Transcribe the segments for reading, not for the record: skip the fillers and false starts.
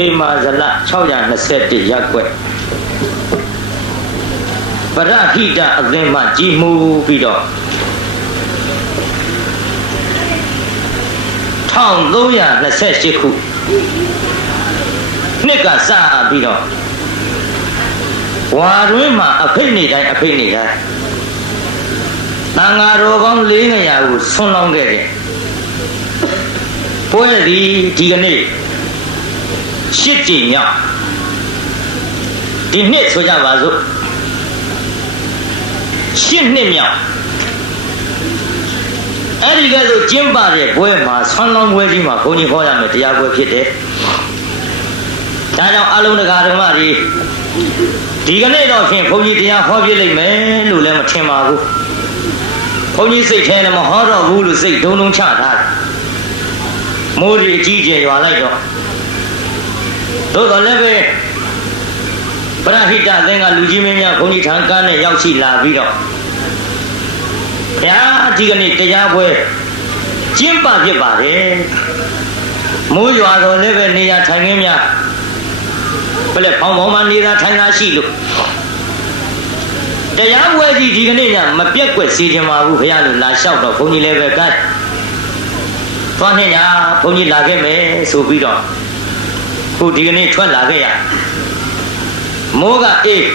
ဖေမာဇလ621ရပ်ကွက်ပရဟိတအသင်းမှကြီးမှုပြီးတော့1328ခုနှစ်ကစပြီးတော့ဝါတွင်းမှာအဖိတ်နေတိုင်းတန်ဃာတော်ကောင်း400ကိုဆွန်းလောင်းခဲ့တယ်ပွဲသည်ဒီကနေ့8ကြိမ်မြောက်ဒီနှစ်ဆိုကြပါစို့8နှစ်မြောက်အဲ့ဒီကဲဆိုကျင်းပတဲ့ပွဲမှာဆွမ်းလောင်းပွဲကြီးမှာဘုန်းကြီးဟောရမယ်တရားပွဲဖြစ်တယ်ဒါကြောင့်အလုံးတကာဓမ္မတွေဒီကနေ့တော့ဖြင့်ဘုန်းကြီးတရားဟောပြလိမ့်မယ်လို့လည်းမထင်ပါဘူးဘုန်းကြီးစိတ်ထဲလည်းမဟောတော့ဘူးလို့စိတ်ဒုံဒုံချထားတယ်မိုးရီအကြီးကျယ်ရွာလိုက်တော့သို့တော်လည်းပဲပရဟိတအသင်းကလူကြီးမင်းများဘုန်းကြီးထံကားနဲ့ရောက်ရှိလာပြီးတော့ဗျာဒီကနေ့တရားပွဲကျင်းပဖြစ်ပါတယ်မိုးရွာတော်လည်းပဲနေရာထိုင်ခင်းများဘယ်လဲဖောင်းဖောင်းမှနေတာထိုင်တာရှိလို့တရားပွဲကြီးဒီကနေ့ညမပြက်ကွက်စေချင်ပါဘူးခင်ဗျာလို့လာလျှောက်တော့ဘုန်းကြီးလည်းပဲကဲသွားနေညာဘုန်းကြီးလာခဲ့မယ်ဆိုပြီးတော့ခုဒီကနေ့ထွက်လာခဲ့ရမိုးကအေး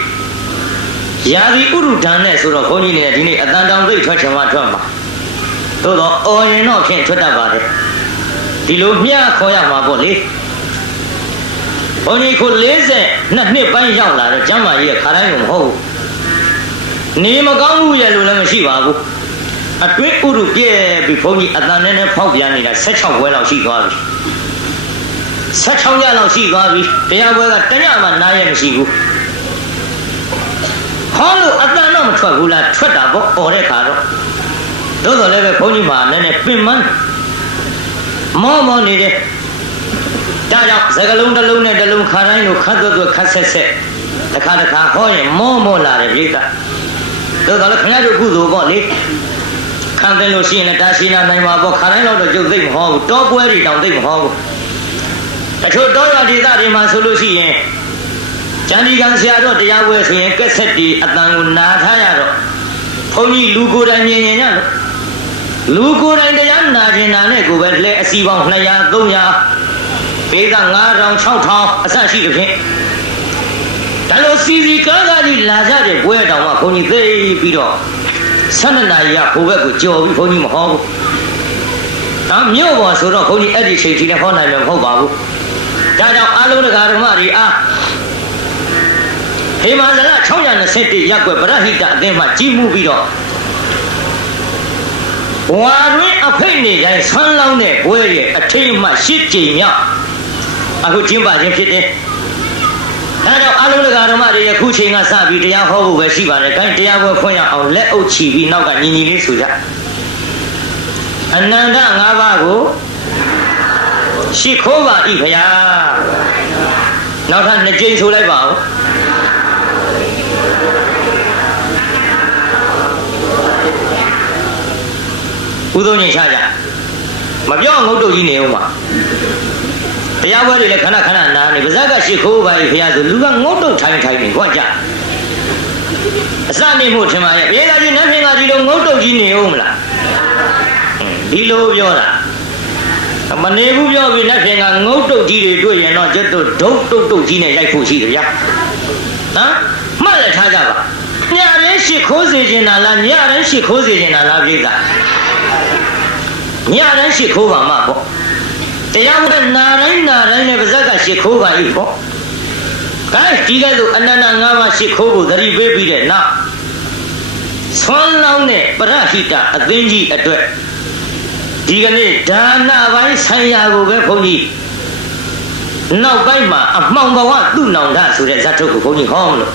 ရာသီဥရုဒဏ်နဲ့ဆိုတော့ဘုန်းကြီးနေဒီနေ့အတန်တောင်သိထွက်ချင်မှထွက်မှာသို့တော့အော်ရင်တော့ဖြင့်ထွက်တတ်ပါတယ်ဒီလိုမျှခေါ်ရမှာပေါ့လေဘုန်းကြီးခု42နှစ်ပိုင်းရောက်လာတော့ကျမ်းမာကြီးကခါတိုင်းကမဟုတ်ဘူးနေမကောင်းဘူးရဲ့လို့လည်းမရှိပါဘူးအတွင်းဥရုပြဲပြီးဘုန်းကြီးအတန်နဲ့ဖောက်ပြန်နေတာ16ဘွဲလောက်ရှိသွားပြီ16ရက်လောက်ရှိသွားပြီတရားပွဲကတညမှနားရမရှိဘူးဟောလို့အတန်တော့မထွက်ဘူးလားထွက်တာပေါ့អော်တဲ့ခါတော့သို့တော်လည်းပဲဘုန်းကြီးမှာနည်းနည်းပင်မမောနေတယ်ဒါကြောင့်စကလုံးတစ်လုံးနဲ့တစ်လုံးခါတိုင်းလိုခတ်သွက်ခတ်ဆက်တစ်ခါဟောရင်မောလာတယ်ပြိတ္တာသို့တော်လည်းခင်ဗျားတို့ကုသိုလ်ပေါ့လေခံတယ်လို့ရှိရင်လည်းတာရှိနာနိုင်ပါပေါ့ခါတိုင်းတော့ကျုပ်သိမ့်မဟောဘူးတောပွဲတွေတောင်သိမ့်မဟောဘူးတချို့တောရဒေသတွေမှာဆိုလို့ရှိရင်ကျန်ဒီကံဆရာတော်တရားပွဲဆိုရင်ကက်ဆက်တီအတန်ကိုနာထားရတော့ဘုန်းကြီးလူကိုယ်တိုင်မြင်ရလို့လူကိုယ်တိုင်တရားနာကျင်တာနဲ့ကိုပဲလဲအစီပေါင်း200 300ဘေးက9000 6000အစရှိတဲ့ဖြင့်ဒါလို့စီကားကြီးလာကြတဲ့ပွဲတောင်မှဘုန်းကြီးသိပြီးတော့12နာရီကဘိုးဘက်ကိုကြော်ပြီးဘုန်းကြီးမဟောဘူးဒါမြို့ပေါ်ဆိုတော့ဘုန်းကြီးအဲ့ဒီချိန်ကြီးလည်းဟောနိုင်မှာမဟုတ်ပါဘူးဒါကြောင့်အားလုံးတရားဓမ္မတွေအားဟေမာဇလ621ရပ်ကွက်ပရဟိတအသင်းမှကြီးမှုပြီးတော့ဝါတွင်အဖိတ်နေတိုင်းဆွမ်းလောင်းတဲ့ဘွဲရဲ့အထိတ်မှ8ကြိမ်မြောက်အခုကျင်းပခြင်းဖြစ်တယ်ဒါကြောင့်အားလုံးတရားဓမ္မတွေယခုချိန်ကစပြီးတရားဟောဖို့ပဲရှိပါတယ်။ဒါတရားပွဲဖွင့်ရအောင်လက်အုပ်ချီပြီးနောက်ကညီညီလေးဆိုကြအနန္တ5ပါးကိုရှိခိုးပါ၏ခရာနောက်ထပ်2ကြိမ်ဆိုလိုက်ပါဦးဥသုံးညင်ချကြမပြောငုတ်တုတ်ကြီးနေဦးမှာတရားပွဲတွေလည်းခဏနာနေပါဇက်ကရှိခိုးပါ၏ခရာဆိုလူကငုတ်တုတ်ထိုင်နေခွက်ကြအစနေမှုထင်ပါရဲ့ဘေးကကြီးနတ်ဖင်ကကြီးလို့ငုတ်တုတ်ကြီးနေဦးမလားဒီလိုပြောတာမနေဘူးပြောပြီးလက်ဖြင့်ကငုတ်တုတ်ကြီးတွေတွေ့ရင်တော့ကျတော့ဒုတ်တုတ်ကြီးနဲ့ရိုက်ဖို့ရှိတယ်ဗျာဟမ်မှတ်လက်ထားကြပါညရင်ရှိခိုးစေခြင်းလားညရင်ရှိခိုးစေခြင်းလားပြိဿညရင်ရှိခိုးပါမှာပေါ့တရားဝတ်နာတိုင်းနဲ့ပါဇက်ကရှိခိုးပါ၏ပေါ့ကဲဒီကဲဆိုအနန္တ5ပါးရှိခိုးဖို့သတိပေးပြီးတဲ့နောက်ဆွမ်းလောင်းတဲ့ပရဟိတအသင်းကြီးအတွက်ဒီကနေ့ဒါနပိုင်းဆိုင်ရာကိုပဲဘုန်းကြီးနောက်ပိုင်းမှာအမှောင်ဘဝသူ့နောင်တဆိုတဲ့ဇတ်ထုတ်ကိုဘုန်းကြီးဟောမလို့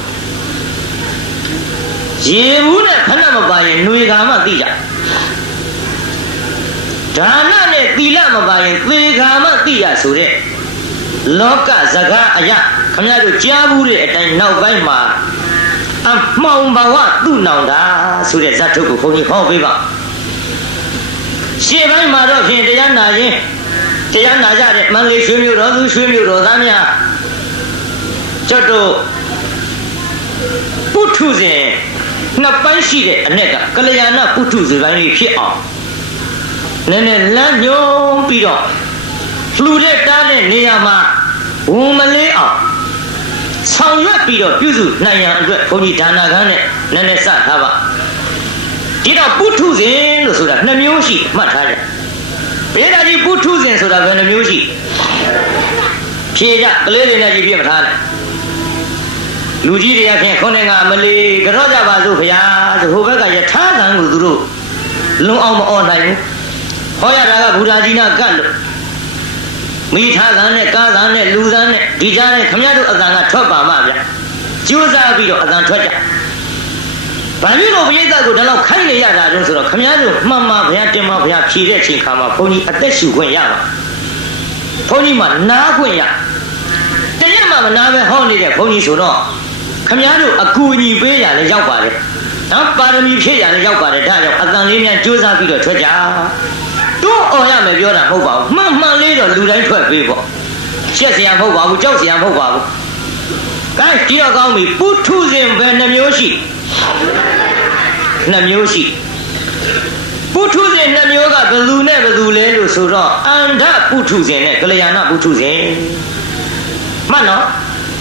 ရေဘူးနဲ့ခဏမပါရင်ຫນွေကာမှသိကြဒါနနဲ့သီလမပါရင်သေကာမှသိရဆိုတဲ့လောကစကားအရာခင်ဗျားတို့ကြားဘူးတဲ့အတိုင်းနောက်ပိုင်းမှာအမှောင်ဘဝသူ့နောင်တဆိုတဲ့ဇတ်ထုတ်ကိုဘုန်းကြီးဟောပေးပါရှေ့ပိုင်းမှာတော့ဖြင့်တရားနာရင် တရားနာကြတဲ့မန္တလေးရွှေမြို့တော်သူရွှေမြို့တော်သားများကျွတ်တို့ပုထုဇဉ်နှစ်ပိုင်းရှိတဲ့အ내ကကလျာဏပုထုဇဉ်ပိုင်းလေးဖြစ်အောင်နည်းနည်းလမ်းညွှန်းပြီးတော့လှူတဲ့တားတဲ့နေရာမှာဝန်မလေးအောင်ဆောင်ရွက်ပြီးတော့ပြုစုနိုင်ရန်အတွက်ဘုန်းကြီးဒါနာခန်းနဲ့နည်းနည်းစထားပါဒီတော့ပုထုဇဉ်လို့ဆိုတာနှစ်မျိုးရှိမှတ်ထားကြဘေးဒါကြီးပုထုဇဉ်ဆိုတာဘယ်နှမျိုးရှိဖြေကြကလေးတွေနဲ့ကြည့်ပြမထားနဲ့လူကြီးတွေကဖြင့်ခေါင်းငါမလီကြော့ကြပါစို့ဗျာဆိုဟိုဘက်ကယထာကံကိုသူတို့လုံအောင်မအော်နိုင်ဘူးဟောရတာကဘုရားကြီးနာကတ်လို့မိထားကံနဲ့ကားကံနဲ့လူကံနဲ့ဒီကြားနဲ့ခမရတို့အတန်ကထွက်ပါမှဗျကျိုးစားပြီးတော့အတန်ထွက်ကြဘာလို့လို့ပရိသတ်ကိုဒါတော့ခိုင်းနေရတာတုန်းဆိုတော့ခမရတို့မှန်မှဘုရားတင်မှဘုရားဖြေတဲ့အချိန်ခါမှာဘုန်းကြီးအသက်ရှူခွင့်ရပါဘုန်းကြီးမှနားခွင့်ရတရက်မှမနာပဲဟောနေတဲ့ဘုန်းကြီးဆိုတော့ခမရတို့အကူအညီပေးရလဲရောက်ပါတယ်နော်ပါရမီဖြည့်ရလဲရောက်ပါတယ်ဒါကြောင့်အတန်လေးများကြိုးစားပြီးတော့ထွက်ကြတို့အော်ရမယ်ပြောတာမဟုတ်ပါဘူးမှန်လေးတော့လူတိုင်းထွက်ပေးပေါ့ရှက်စရာမဟုတ်ပါဘူးကြောက်စရာမဟုတ်ပါဘူးကဲဒီတော့ကောင်းပြီပုထုဇဉ်ဘယ်နှမျိုးရှိနှစ်မျိုးရှိပုထုဇဉ်နှစ်မျိုးကဘယ်သူနဲ့ဘယ်သူလဲလို့ဆိုတော့အန္ဓပုထုဇဉ်နဲ့ကလျာဏပုထုဇဉ်မှတ်နော်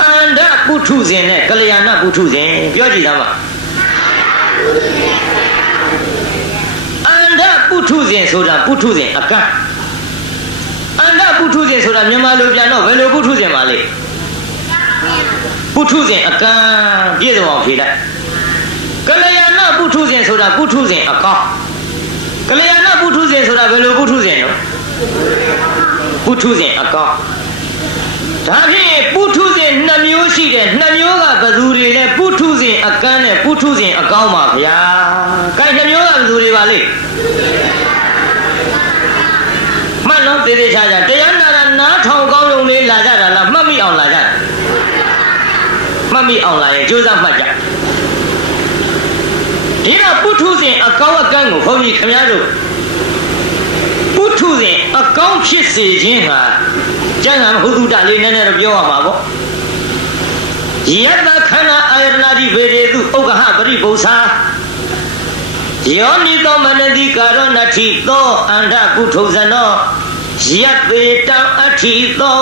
အန္ဓပုထုဇဉ်နဲ့ကလျာဏပုထုဇဉ်ပြောကြည့်သမ်းပါအန္ဓပုထုဇဉ်ဆိုတာပုထုဇဉ်အကန့်အန္ဓပုထုဇဉ်ဆိုတာမြန်မာလိုပြန်တော့ဘယ်လိုပုထုဇဉ်ပါလဲပုထုဇဉ်အကန့်ပြည့်စုံအောင်ဖြေလိုက်ကလျာဏပုထုဇဉ်ဆိုတာပုထုဇဉ်အကောင်းကလျာဏပုထုဇဉ်ဆိုတာဘယ်လိုပုထုဇဉ်လဲပုထုဇဉ်အကောင်းဒါဖြင့်ပုထုဇဉ်နှစ်မျိုးရှိတယ်နှစ်မျိုးကဘယ်သူတွေလဲပုထုဇဉ်အကန်းနဲ့ပုထုဇဉ်အကောင်းပါဗျာကဲနှစ်မျိုးကဘယ်သူတွေပါလဲမှတ်လို့သေသေးချာချာတရားနာတာနားထောင်ကောင်းလုံးလေးလာကြတာလားမှတ်မိအောင်လာကြတာမှတ်မိအောင်လာရင်ကြိုးစားမှတ်ကြဒီတော့ပုထုဇဉ်အကောင်းအကန်းကိုဘုန်းကြီးခင်ဗျားတို့ပုထုဇဉ်အကောင်းဖြစ်စေခြင်းဟာကျမ်းဂန်ဟုသုတလေးနည်းနည်းတော့ပြောရမှာပေါ့ယတ္တခန္ဓာအာယတနာတိဗေဒေတုဥက္ကဟပရိပု္ပ္ပာယောနိသောမနတိကာရောနတိသောအန္ဓပုထုဇနောယတ္တေတံအဋ္ဌိသော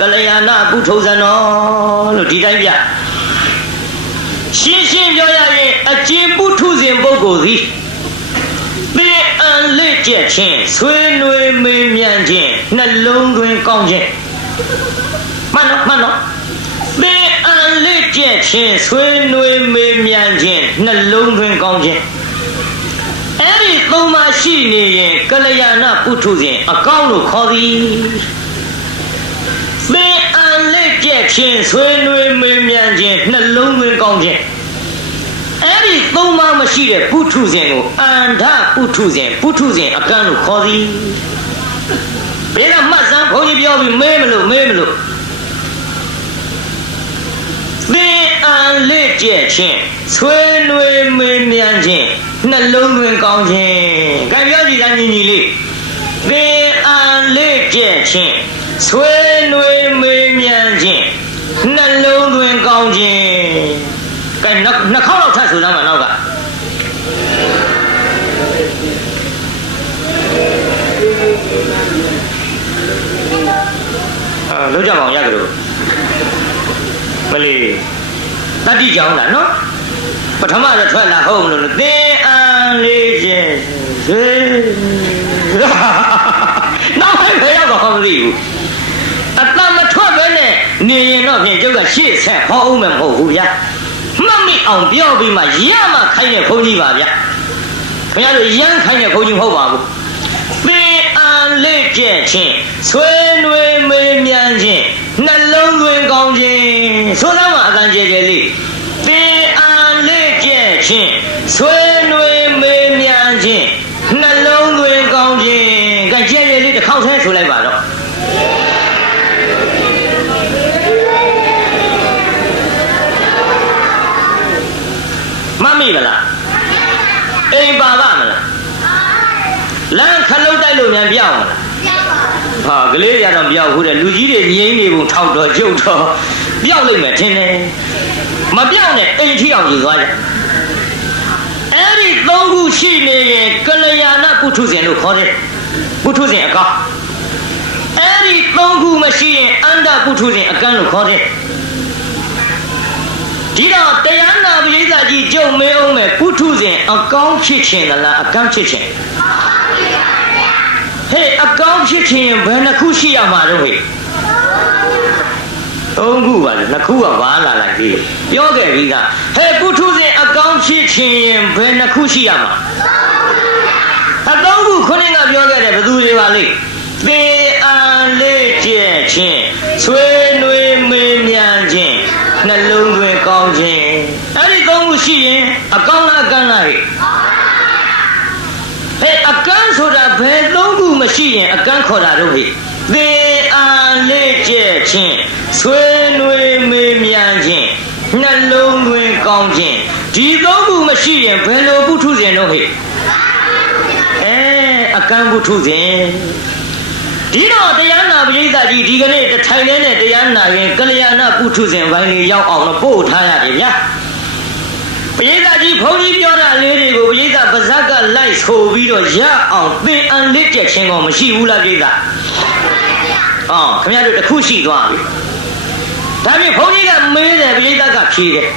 ကလျာဏပုထုဇနောလို့ဒီတိုင်းပြရှင်းရှင်းပြောရရင်အကျဉ်ပုထုဇဉ်ပုဂ္ဂိုလ်သည်သင်အံလက်ကျက်ခြင်းဆွေးနွေးမေးမြန်းခြင်းနှလုံးသွင်းကောင်းခြင်းမှန်တော့သင်အံလက်ကျက်ခြင်းဆွေးနွေးမေးမြန်းခြင်းနှလုံးသွင်းကောင်းခြင်းအဲ့ဒီသုံးပါရှိနေရင်ကလျာဏပုထုဇဉ်အကောင်းလို့ခေါ်သည်သင်အံလက်ကျက်ခြင်းဆွေးနွေးမေးမြန်းခြင်းနှလုံးသွင်းကောင်းခြင်းအဲ့ဒီသုံးပါမရှိတဲ့ပုထုဇဉ်ကိုအန္ဓပုထုဇဉ်အကန့်လို့ခေါ်သည်ဘယ်ကမှတ်စမ်းဘုန်းကြီးပြောပြီးမေးမလို့သင်အံလက်ကျက်ခြင်းဆွေးနွေးမေးမြန်းခြင်းနှလုံးသွင်းကောင်းခြင်းကြံပြောကြည့်တာညီလေးသင်အံလက်ကျက်ခြင်းဆွေးနွေးမေးမြန်းခြင်းနှလုံးသွင်းကောင်းခြင်းကဲနှစ်ခေါက်လောက်ထပ်ဆိုစမ်းပါနောက်ကလုံးကြပါအောင်ရကြလို့မလီတတိကြောင်းလားနော်ပထမတော့ထွက်လာဟုတ်မလို့သင်အံလေးခြင်းနောက်ပိုင်းဖယ်ရောက်တော့မသိဘူးအတမထွက်ပဲနဲ့နေရင်တော့ဖြင့်ကျုပ်ကရှေ့ဆက်ဟောအောင်မဟုတ်ဘူးဗျာမှတ်မိအောင်ပြောပြီးမှရမှခိုင်းတဲ့ဘုန်းကြီးပါဗျာခင်ဗျားတို့ရမ်းခိုင်းတဲ့ဘုန်းကြီးမဟုတ်ပါဘူးသင်အံလက်ကျက်ခြင်းဆွေးနွေးမေးမြန်းခြင်းနှလုံးသွင်းကောင်းခြင်းဆိုတော့မှအတန်ကျဲကျဲလေးသင်အံလက်ကျက်ခြင်းဆွေးနွေးမေးမြန်းခြင်းနှလုံးသွင်းကောင်းခြင်းကဲကျဲကျဲလေးတစ်ခေါက်ထဲဆိုလိုက်ပါတော့မမိမလားအိမ်ပါပါမလားလမ်းခလုတ်တိုက်လို့မြန်ပြောင်းမလား ဟာကလေးရတော့ပြောက်ဟုတ်တယ်လူကြီးတွေငိမ့်နေပုံထောက်တော့ကျုပ်တော့ပြောက်လိမ့်မယ်ထင်တယ်မပြောက်နဲ့အိမ်ထီအောင်ယူသွားကြအဲ့ဒီသုံးခုရှိနေရင်ကလျာဏပုထုဇဉ်လို့ခေါ်တယ်ပုထုဇဉ်အကောင်းအဲ့ဒီသုံးခုမရှိရင်အန္တပုထုဇဉ်အကန့်လို့ခေါ်တယ်ဒီတော့တရားနာပရိသတ်ကြီးကြုံမဲအောင်မဲ့ပုထုဇဉ်အကောင်းဖြစ်ခြင်းလားအကန့်ဖြစ်ခြင်းဟေးအကောင်းဖြစ်ခြင်းဘယ်နှခုရှိရမှာတော့ဟေးသုံးခုပါလေနှစ်ခုကဘာလာလိုက်ပြီပြောခဲ့ပြီကဟဲ့ပုထုဇဉ်အကောင်းဖြစ်ခြင်းဘယ်နှခုရှိရမှာအကောင်းခုခုနကပြောခဲ့တယ်ဘယ်သူတွေပါလိမ့်သေအံလေးကျက်ခြင်းဆွေးနွေးမေးမြန်းခြင်းနှလုံးသွင်းကောင်းခြင်းအဲ့ဒီသုံးခုရှိရင်အကောင်းလားအကန့်လားဟဲ့အကန့်ဆိုတာဘယ်သုံးခုမရှိရင်အကန့်ခေါ်တာတော့ဟဲ့သေအံလေးကျက်ခြင်းဆွေးနွေးမေးမြန်းခြင်းနှလုံးသွင်းကောင်းခြင်းဒီသုံးခုမရှိရင်ဘယ်လိုပုထုဇဉ်တော့ဟဲ့အကန့်ပုထုဇဉ်ဒီတော့တရားနာပရိသတ်ကြီးဒီကနေ့တထိုင်လေးနဲ့တရားနာရင်ကလျာဏပုထုဇဉ်ဘိုင်းလေးရောက်အောင်လို့ပို့ထားရတယ်ဗျာပရိသတ်ကြီးဘုန်းကြီးပြောတာလေးတွေကိုပရိသတ်ပါဇက်ကလိုက်ဆိုပြီးတော့ရအောင်သင်အံလက်ကျက်ခြင်းကောမရှိဘူးလားပရိသတ်ခင်ဗျားတို့တစ်ခုရှိသွားပြီဒါဖြင့်ဘုန်းကြီးကမေးတယ်ပရိသတ်ကဖြေတယ်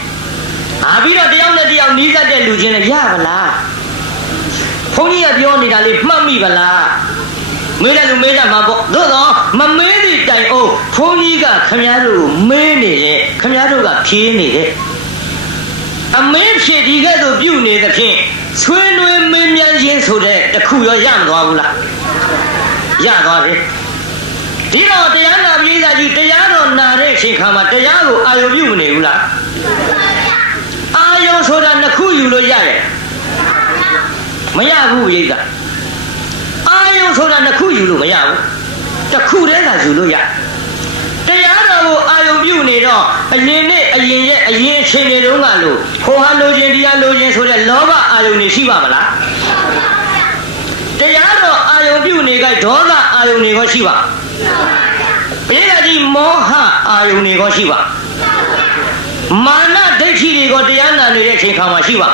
ပြီးတော့တယောက်နဲ့တယောက်နီးစပ်တဲ့လူချင်းလည်းရပါလားဘုန်းကြီးကပြောနေတာလေးမှတ်မိပါလားမေးတယ်လူမေးတာမှာပေါ့သို့တော့မမေးသည့်တိုင်အောင်ဘုန်းကြီးကခင်ဗျားတို့ကိုမေးနေတယ်ခင်ဗျားတို့ကဖြေနေတယ်အမေးဖြေဒီကဲ့သို့ပြုနေသဖြင့်ဆွေးနွေးမေးမြန်းခြင်းဆိုတဲ့တခုရောရမသွားဘူးလားရသွားတယ်ဒီတော့တရားနာပရိသတ်ကြီးတရားတော်နာတဲ့အချိန်ခါမှာတရားကိုအာရုံပြုမနေဘူးလားအာရုံဆိုတာနှစ်ခုယူလို့ရတယ်မရဘူးပရိသတ်အာယုံဆိုတာနှစ်ခုယူလို့မရဘူးတစ်ခုတည်းကယူလို့ရတရားတော်ကိုအာယုံပြုနေတော့အရင်နဲ့အရင်ရဲ့အရင်အချိန်တွေတုန်းကလို့ဟိုဟာလိုချင်တရားလိုချင်ဆိုတဲ့လောဘအာယုံတွေရှိပါမလားတရားတော်အာယုံပြုနေကြဒေါသအာယုံတွေကောရှိပါဘိဓါကြီးမောဟအာယုံတွေကောရှိပါမာနဒိဋ္ဌိတွေကိုတရားနာနေတဲ့အချိန်ခါမှာရှိပါ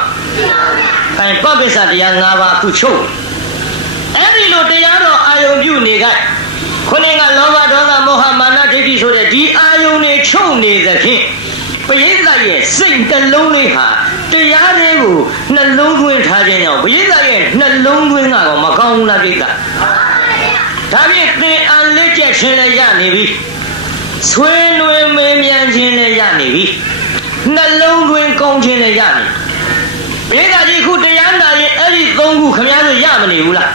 အဲပပိစ္ဆတရား၅ပါးအခုချုပ်အဲ့ဒီလိုတရားတော်အာယုံပြုနေကြခုနကလောဘဒေါသမောဟမာနဒိဋ္ဌိဆိုတဲ့ဒီအာယုံတွေချုပ်နေသဖြင့်ပရိသတ်ရဲ့စိတ်တစ်လုံးလေးဟာတရားတွေကိုနှလုံးသွင်းထားခြင်းကြောင့်ပရိသတ်ရဲ့နှလုံးသွင်းကတော့မကောင်းဘူးလားပရိသတ်ဒါဖြင့်သင်အံလက်ကျက်ခြင်းလည်းရနေပြီဆွေးနွေးမေးမြန်းခြင်းလည်းရနေပြီနှလုံးသွင်းကောင်းခြင်းလည်းရနေပရိသတ်ကြီးခုတရားနာရင်အဲ့ဒီသုံးခုခင်ဗျားတို့ရမနေဘူးလား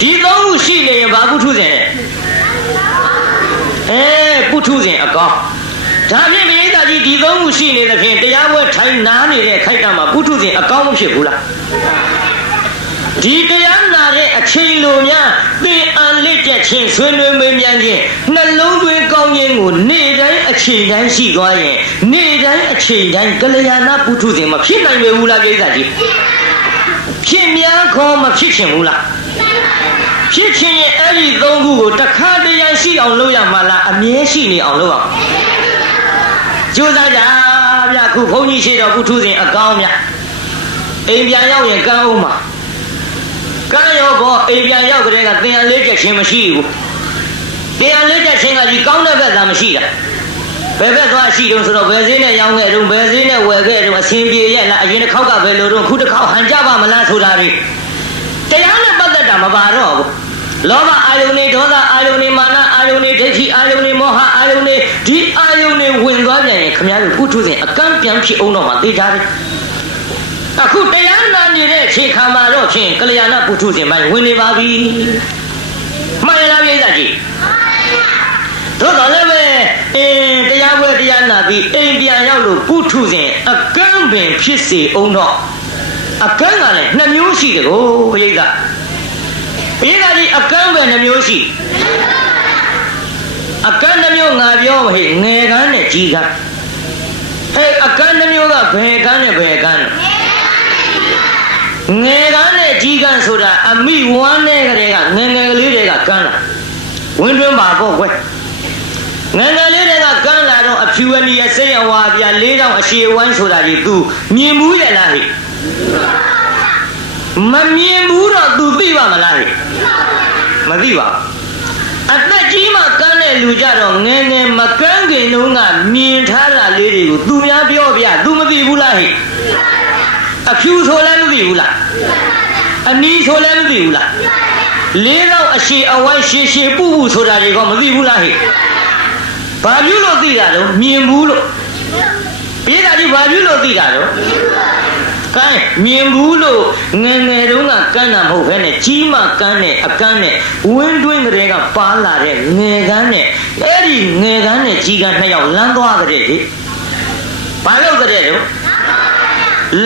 ဒီသုံးခုရှိနေရင်ဘာပုထုဇဉ်လဲပုထုဇဉ်အကောင်းဒါဖြင့်ပရိသတ်ကြီးဒီသုံးခုရှိနေသဖြင့်တရားပွဲထိုင်နာနေတဲ့ခိုက်တာမှာပုထုဇဉ်အကောင်းမဖြစ်ဘူးလားဒီတရားနာတဲ့အချိန်လိုများသင်အံလက်ကျက်ခြင်းဆွေးနွေးမေးမြန်းခြင်းနှလုံးသွင်းကောင်းခြင်းကိုနေ့တိုင်းအချိန်တိုင်းရှိသွားရင်နေ့တိုင်းအချိန်တိုင်းကလျာဏပုထုဇဉ်မဖြစ်နိုင်ပေဘူးလားပရိသတ်ကြီးဖြစ်များခေါ်မဖြစ်ချင်ဘူးလားဖြစ်ချင်ရင်အဲ့ဒီသုံးခုကိုတစ်ခါတည်းရရှိအောင်လုပ်ရမှာလားအမြဲရှိနေအောင်လုပ်အောင်ကြိုးစားကြဗျခုဘုန်းကြီးရှိတော်ပုထုဇဉ်အကောင်းဗျအိမ်ပြန်ရောက်ရင်ကမ်းအောင်ပါကမ်းရောက်တော့အိမ်ပြန်ရောက်ကြတဲ့ကသင်္အံလေးချက်ချင်းမရှိဘူးသင်္အံလေးချက်ချင်းကကြီးကောင်းတဲ့ဘက်သာမရှိတာဘယ်ဘက်သွားရှိတုံးဆိုတော့ဘယ်စည်းနဲ့ရောင်းခဲ့တုံးဘယ်စည်းနဲ့ဝယ်ခဲ့တုံးအဆင်ပြေရဲ့လားအရင်တစ်ခေါက်ကဘယ်လိုတုံးခုတစ်ခေါက်ဟန်ကြပါမလားဆိုတာတွေတရားနဲ့ပတ်သက်တာမပါတော့ဘူးလောဘအာယုန်တွေဒေါသအာယုန်တွေမာနအာယုန်တွေဒိဋ္ဌိအာယုန်တွေမောဟအာယုန်တွေဒီအာယုန်တွေဝင်သွားပြန်ရင်ခင်ဗျားတို့ပုထုဇဉ်အကန့်ပြန်ဖြစ်အောင်တော့မှသိကြတယ်အခုတရားနာနေတဲ့ခြေခံမှာတော့ဖြင့်ကလျာဏပုထုဇဉ်ပိုင်းဝင်နေပါပြီမှန်လားပြိဿကြီးသို့တော်လည်းပဲတရားပွဲတရားနာပြီးအိမ်ပြန်ရောက်လို့ပုထုဇဉ်အကန့်ပင်ဖြစ်စေအောင်တော့အကန့်ကလည်းနှစ်မျိုးရှိတယ်ကိုပြိဿကြီးအကန့်ပဲနှမျိုးရှိအကန့်နှမျိုးငါပြောဟဲ့ငယ်ကန်းနဲ့ကြီးကန်းဟဲ့အကန့်နှမျိုးကဘယ်ကန်းနဲ့ဘယ်ကန်းငယ်ကန်းနဲ့ကြီးကန်းဆိုတာအမိဝမ်းနဲ့ကလေးကငယ်ငယ်ကလေးတွေကကန်းလာ တွင်းပါပေါ့ကွယ်ငယ်ငယ်လေးတွေကကန်းလာတော့အဖြူအနီအစိမ်းအဝါပြ၄တောင်အရှိဝိုင်းဆိုတာကြီး तू မြင်ဘူးရဲ့လားဟဲ့မမြင်ဘူးတော့ तू သိပါမလားဟဲ့မသိပါအသက်ကြီးမှကန်းတဲ့လူကြတော့ငယ်ငယ်မကန်းခင်တုန်းကမြင်ထားတာလေးတွေကို तू များပြောပြ तू မသိဘူးလားဟဲ့အဖြူဆိုလည်းမသိဘူးလားအနီဆိုလည်းမသိဘူးလား၄တောင်အရှိအဝိုင်းရှည်ပူဆိုတာတွေကမသိဘူးလားဟဲ့ဘာပြုလို့သိတာတော့မြင်ဘူးလို့ပြေးတာကြီးဘာပြုလို့သိတာတော့ကဲမြင်ဘူးလို့ငယ်ငယ်တုန်းကကန်းတာမဟုတ်ဘဲနဲ့ကြီးမှကန်းတဲ့အကန်းနဲ့ဝင်းတွင်းကလေးကပါလာတဲ့ငယ်ကန်းနဲ့အဲ့ဒီငယ်ကန်းနဲ့ကြီးကန်းနှစ်ယောက်လမ်းသွားတဲ့လေဘာလို့တဲ့တော့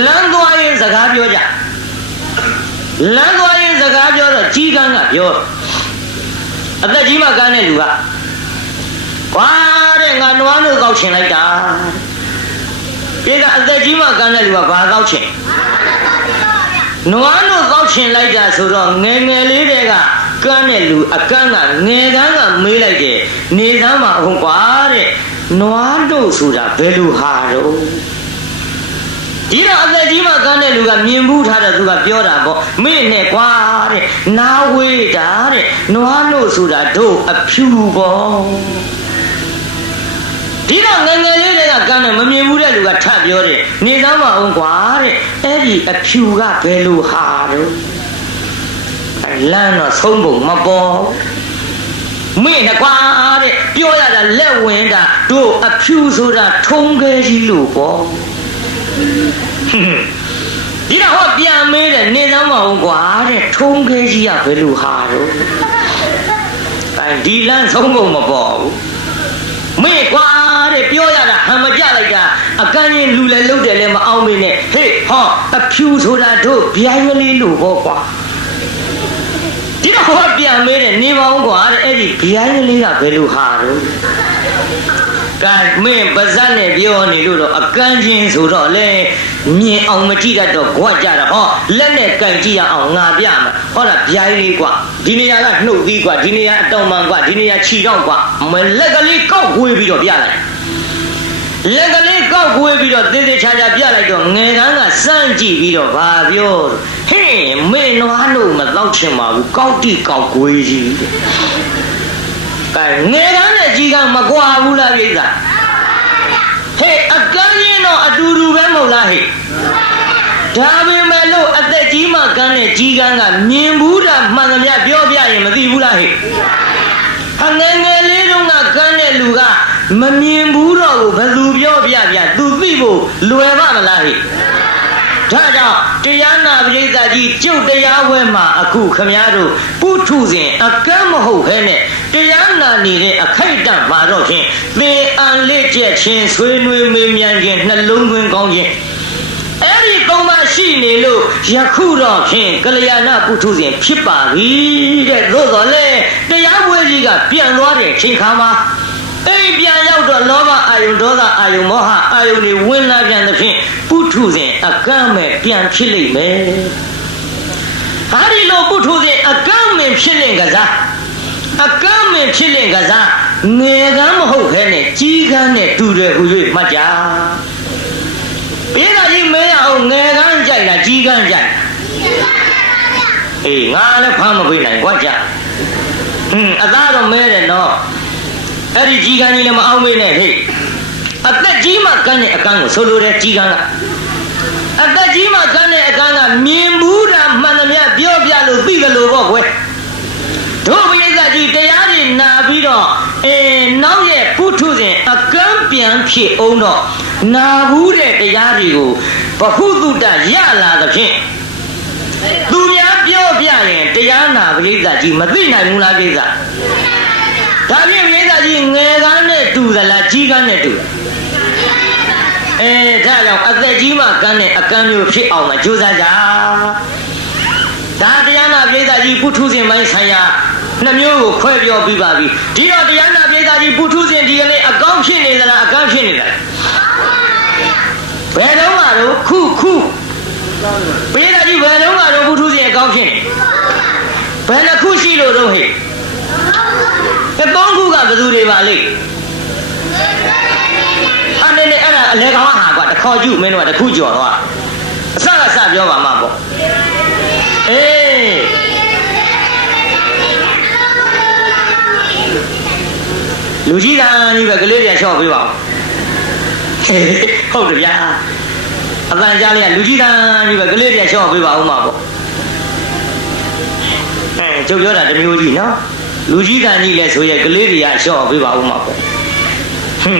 လမ်းသွားရင်စကားပြောကြလမ်းသွားရင်စကားပြောတော့ကြီးကန်းကပြောအသက်ကြီးမှကန်းတဲ့လူကကွာတဲ့ငါနွားလို့ကောက်ချင်လိုက်တာပြေကအသက်ကြီးမှကန်းတဲ့လူကဘာကောက်ချင်နွားလို့ကောက်ချင်လိုက်တာဆိုတော့ငယ်ငယ်လေးတွေကကန်းတဲ့လူအကန်းကငယ်ကန်းကမေးလိုက်တယ်နေသားမှာဟုတ်ကွာတဲ့နွားတို့ဆိုတာဘယ်လိုဟာတော့ဒီတော့အသက်ကြီးမှကန်းတဲ့လူကမြင်ဘူးထားတဲ့သူကပြောတာပေါ့မေ့နဲ့ကွာတဲ့နားဝေးတာတဲ့နွားလို့ဆိုတာတို့အဖြူပေါ့ဒီတော့ငယ်ငယ်လေးတွေကကန်းတယ်မမြင်ဘူးတဲ့လူကထပ်ပြောတယ်နေသားမအောင်ကွာတဲ့အဲ့ဒီအဖြူကဘယ်လိုဟာတော့လမ်းတော့ဆုံးပုံမပေါ်မေ့နဲ့ကွာတဲ့ပြောရတာလက်ဝင်တာတို့အဖြူဆိုတာထုံးခဲကြီးလို့ပေါ့ဒီတော့ဟောပြန်မေးတယ်နေသားမအောင်ကွာတဲ့ထုံးခဲကြီးကဘယ်လိုဟာတော့ဒီလမ်းဆုံးပုံမပေါ်ဘူးမေ့ကွာတဲ့ပြောရတာဟန်မကြလိုက်တာအကန်းချင်းလူလည်းလုတ်တယ်လည်းမအောင်မေးနဲ့ဟေးဟောအဖြူဆိုတာတို့ဗျိုင်းကလေးလို့ပေါ့ကွာဒီတော့ဟောပြန်မေးတယ်နေပါဦးကွာတဲ့အဲ့ဒီဗျိုင်းကလေးကဘယ်လိုဟာတော့ကဲမင်းပါဇက်နဲ့ပြောနေလို့တော့အကန်းချင်းဆိုတော့လေမြင်အောင်မကြည့်တတ်တော့ခွက်ကြတာဟောလက်နဲ့ကန်ကြည့်ရအောင်ငါပြမှာဟောတာဗျိုင်းလေးကွာဒီနေရာကနှုတ်သီးကွာဒီနေရာအတောင်မှန်ကွာဒီနေရာခြီတော့ကွာမလက်ကလေးကောက်ခွေးပြီးတော့ပြလိုက်လက်ကလေးကောက်ခွေးပြီးတော့သေးသေးချာချာပြလိုက်တော့ငယ်ကန်းကစမ်းကြည့်ပြီးတော့ဗာပြောဟေးမင်းနွားလို့မတော့ချင်ပါဘူးကောက်တိကောက်ခွေးကြီးကဲငယ်ကန်းနဲ့ကြီးကမကွာဘူးလားပြိဿဟေးအကန်းကြီးတော့အတူတူပဲမဟုတ်လားဟေးဒါပေမဲ့လို့အသက်ကြီးမှကန်းနဲ့ကြီးကန်းကမြင်ဘူးတာမှန်သမျှပြောပြရင်မသိဘူးလားဟေးအငယ်ငယ်လေးတုန်းကကန်းတဲ့လူကမမြင်ဘူးတော့ဘူးဘယ်သူပြောပြပြသူသိဖို့လွယ်ပါမလားဟေးဒါကြောင့်တရားနာပရိသတ်ကြီးကျုပ်တရားဝဲမှာအခုခမည်းတော်ပုထုဇဉ်အကန်းမဟုတ်ခဲနဲ့တရားနာနေတဲ့အခိုက်အတန့်မှာတော့ဖြင့်သင်အန်လက်ကျက်ခြင်းဆွေးနွေးမေးမြန်းခြင်းနှလုံးသွင်းကောင်းခြင်းအဲ့ဒီသုံးပါရှိနေလို့ယခုတော့ဖြင့်ကလျာဏပုထုဇဉ်ဖြစ်ပါပြီတဲ့သို့တော်လေတရားဝဲကြီးကပြန်သွားတဲ့ချိန်ခါမှာအိမ်ပြန်ရောက်တော့လောဘအာယုဒေါသအာယုမောဟအာယုတွေဝင်လာပြန်သဖြင့်ပုထုဇဉ်အကန့်မဲ့ပြန်ဖြစ်လိမ့်မယ်။ဟာဒီလိုပုထုဇဉ်အကန့်မဲ့ဖြစ်လင်ကစားအကန့်မဲ့ဖြစ်လင်ကစားငယ်ကန်းမဟုတ်ခဲနဲ့ကြီးကန်းနဲ့တူတယ်ဟူ၍မှတ်ကြ။ပြေးတာကြီးမဲရအောင်ငယ်ကန်းကြိုက်တာကြီးကန်းကြိုက်အေးငါလည်းဖမ်းမပေးနိုင်ကွာကြအသားတော့မဲတယ်နော်အဲ့ဒီကြီးကန်းကြီးလည်းမအောင်မေးနဲ့ဟေ့အသက်ကြီးမှကန်းတဲ့အကန်းကိုဆိုလိုတဲ့ကြီးကန်းကအသက်ကြီးမှကန်းတဲ့အကန်းကမြင်ဘူးတာမှန်သမျှပြောပြလို့သိတယ်လို့ပေါ့ကွယ်တို့ဘိယကြီးတရားတွေနာပြီးတော့နောက်ရဲ့ပုထုဇဉ်အကန်းပြန်ဖြစ်အောင်တော့နာဘူးတဲ့တရားတွေကိုဘဟုတုတရလာသဖြင့်သူများပြောပြရင်တရားနာပရိသတ်ကြီးမသိနိုင်ဘူးလားပရိသတ်ဒါဖြင့်ပရိသတ်ကြီးငယ်ကန်းနဲ့တူသလားကြီးကန်းနဲ့တူဒါကြောင့်အသက်ကြီးမှကန်းတဲ့အကန်းမျိုးဖြစ်အောင်မကြိုးစားကြဒါတရားနာပရိသတ်ကြီးပုထုဇဉ်ပိုင်းဆိုင်ရာနှမျိုးကိုခွဲပြောပြီးပါပြီဒီတော့တရားနာပရိသတ်ကြီးပုထုဇဉ်ဒီကနေ့အကောင်းဖြစ်နေသလားအကန်းဖြစ်နေသလားဘယ်တော့မှတော့ခုပရိသတ်ကြီးဘယ်တော့မှတော့ပုထုဇဉ်အကောင်းဖြစ်နေဘယ်နှခုရှိလို့တော့ဟဲ့ သုံးခုကဘယ်သူတွေပါလိမ့်အဲ့ဒါအလဲကောင်ဟာကွာတခေါ်ကျမင်းတို့ကတခုကြော်တော့အစကစပြောပါမှာပေါ့အေးလူကြီးတန်းကြီးပဲကလေးပြန်လျှော့ပေးပါဦးဟုတ်တယ်ဗျာအတန်ကြားလေးကလူကြီးတန်းကြီးပဲကလေးပြန်လျှော့ပေးပါဦးမှာပေါ့ကျုပ်ပြောတာတမျိုးကြီးနော်လူကြီးတန်းကြီးလဲဆိုရဲကလေးတွေကလျှော့ပေးပါဦးမှာပေါ့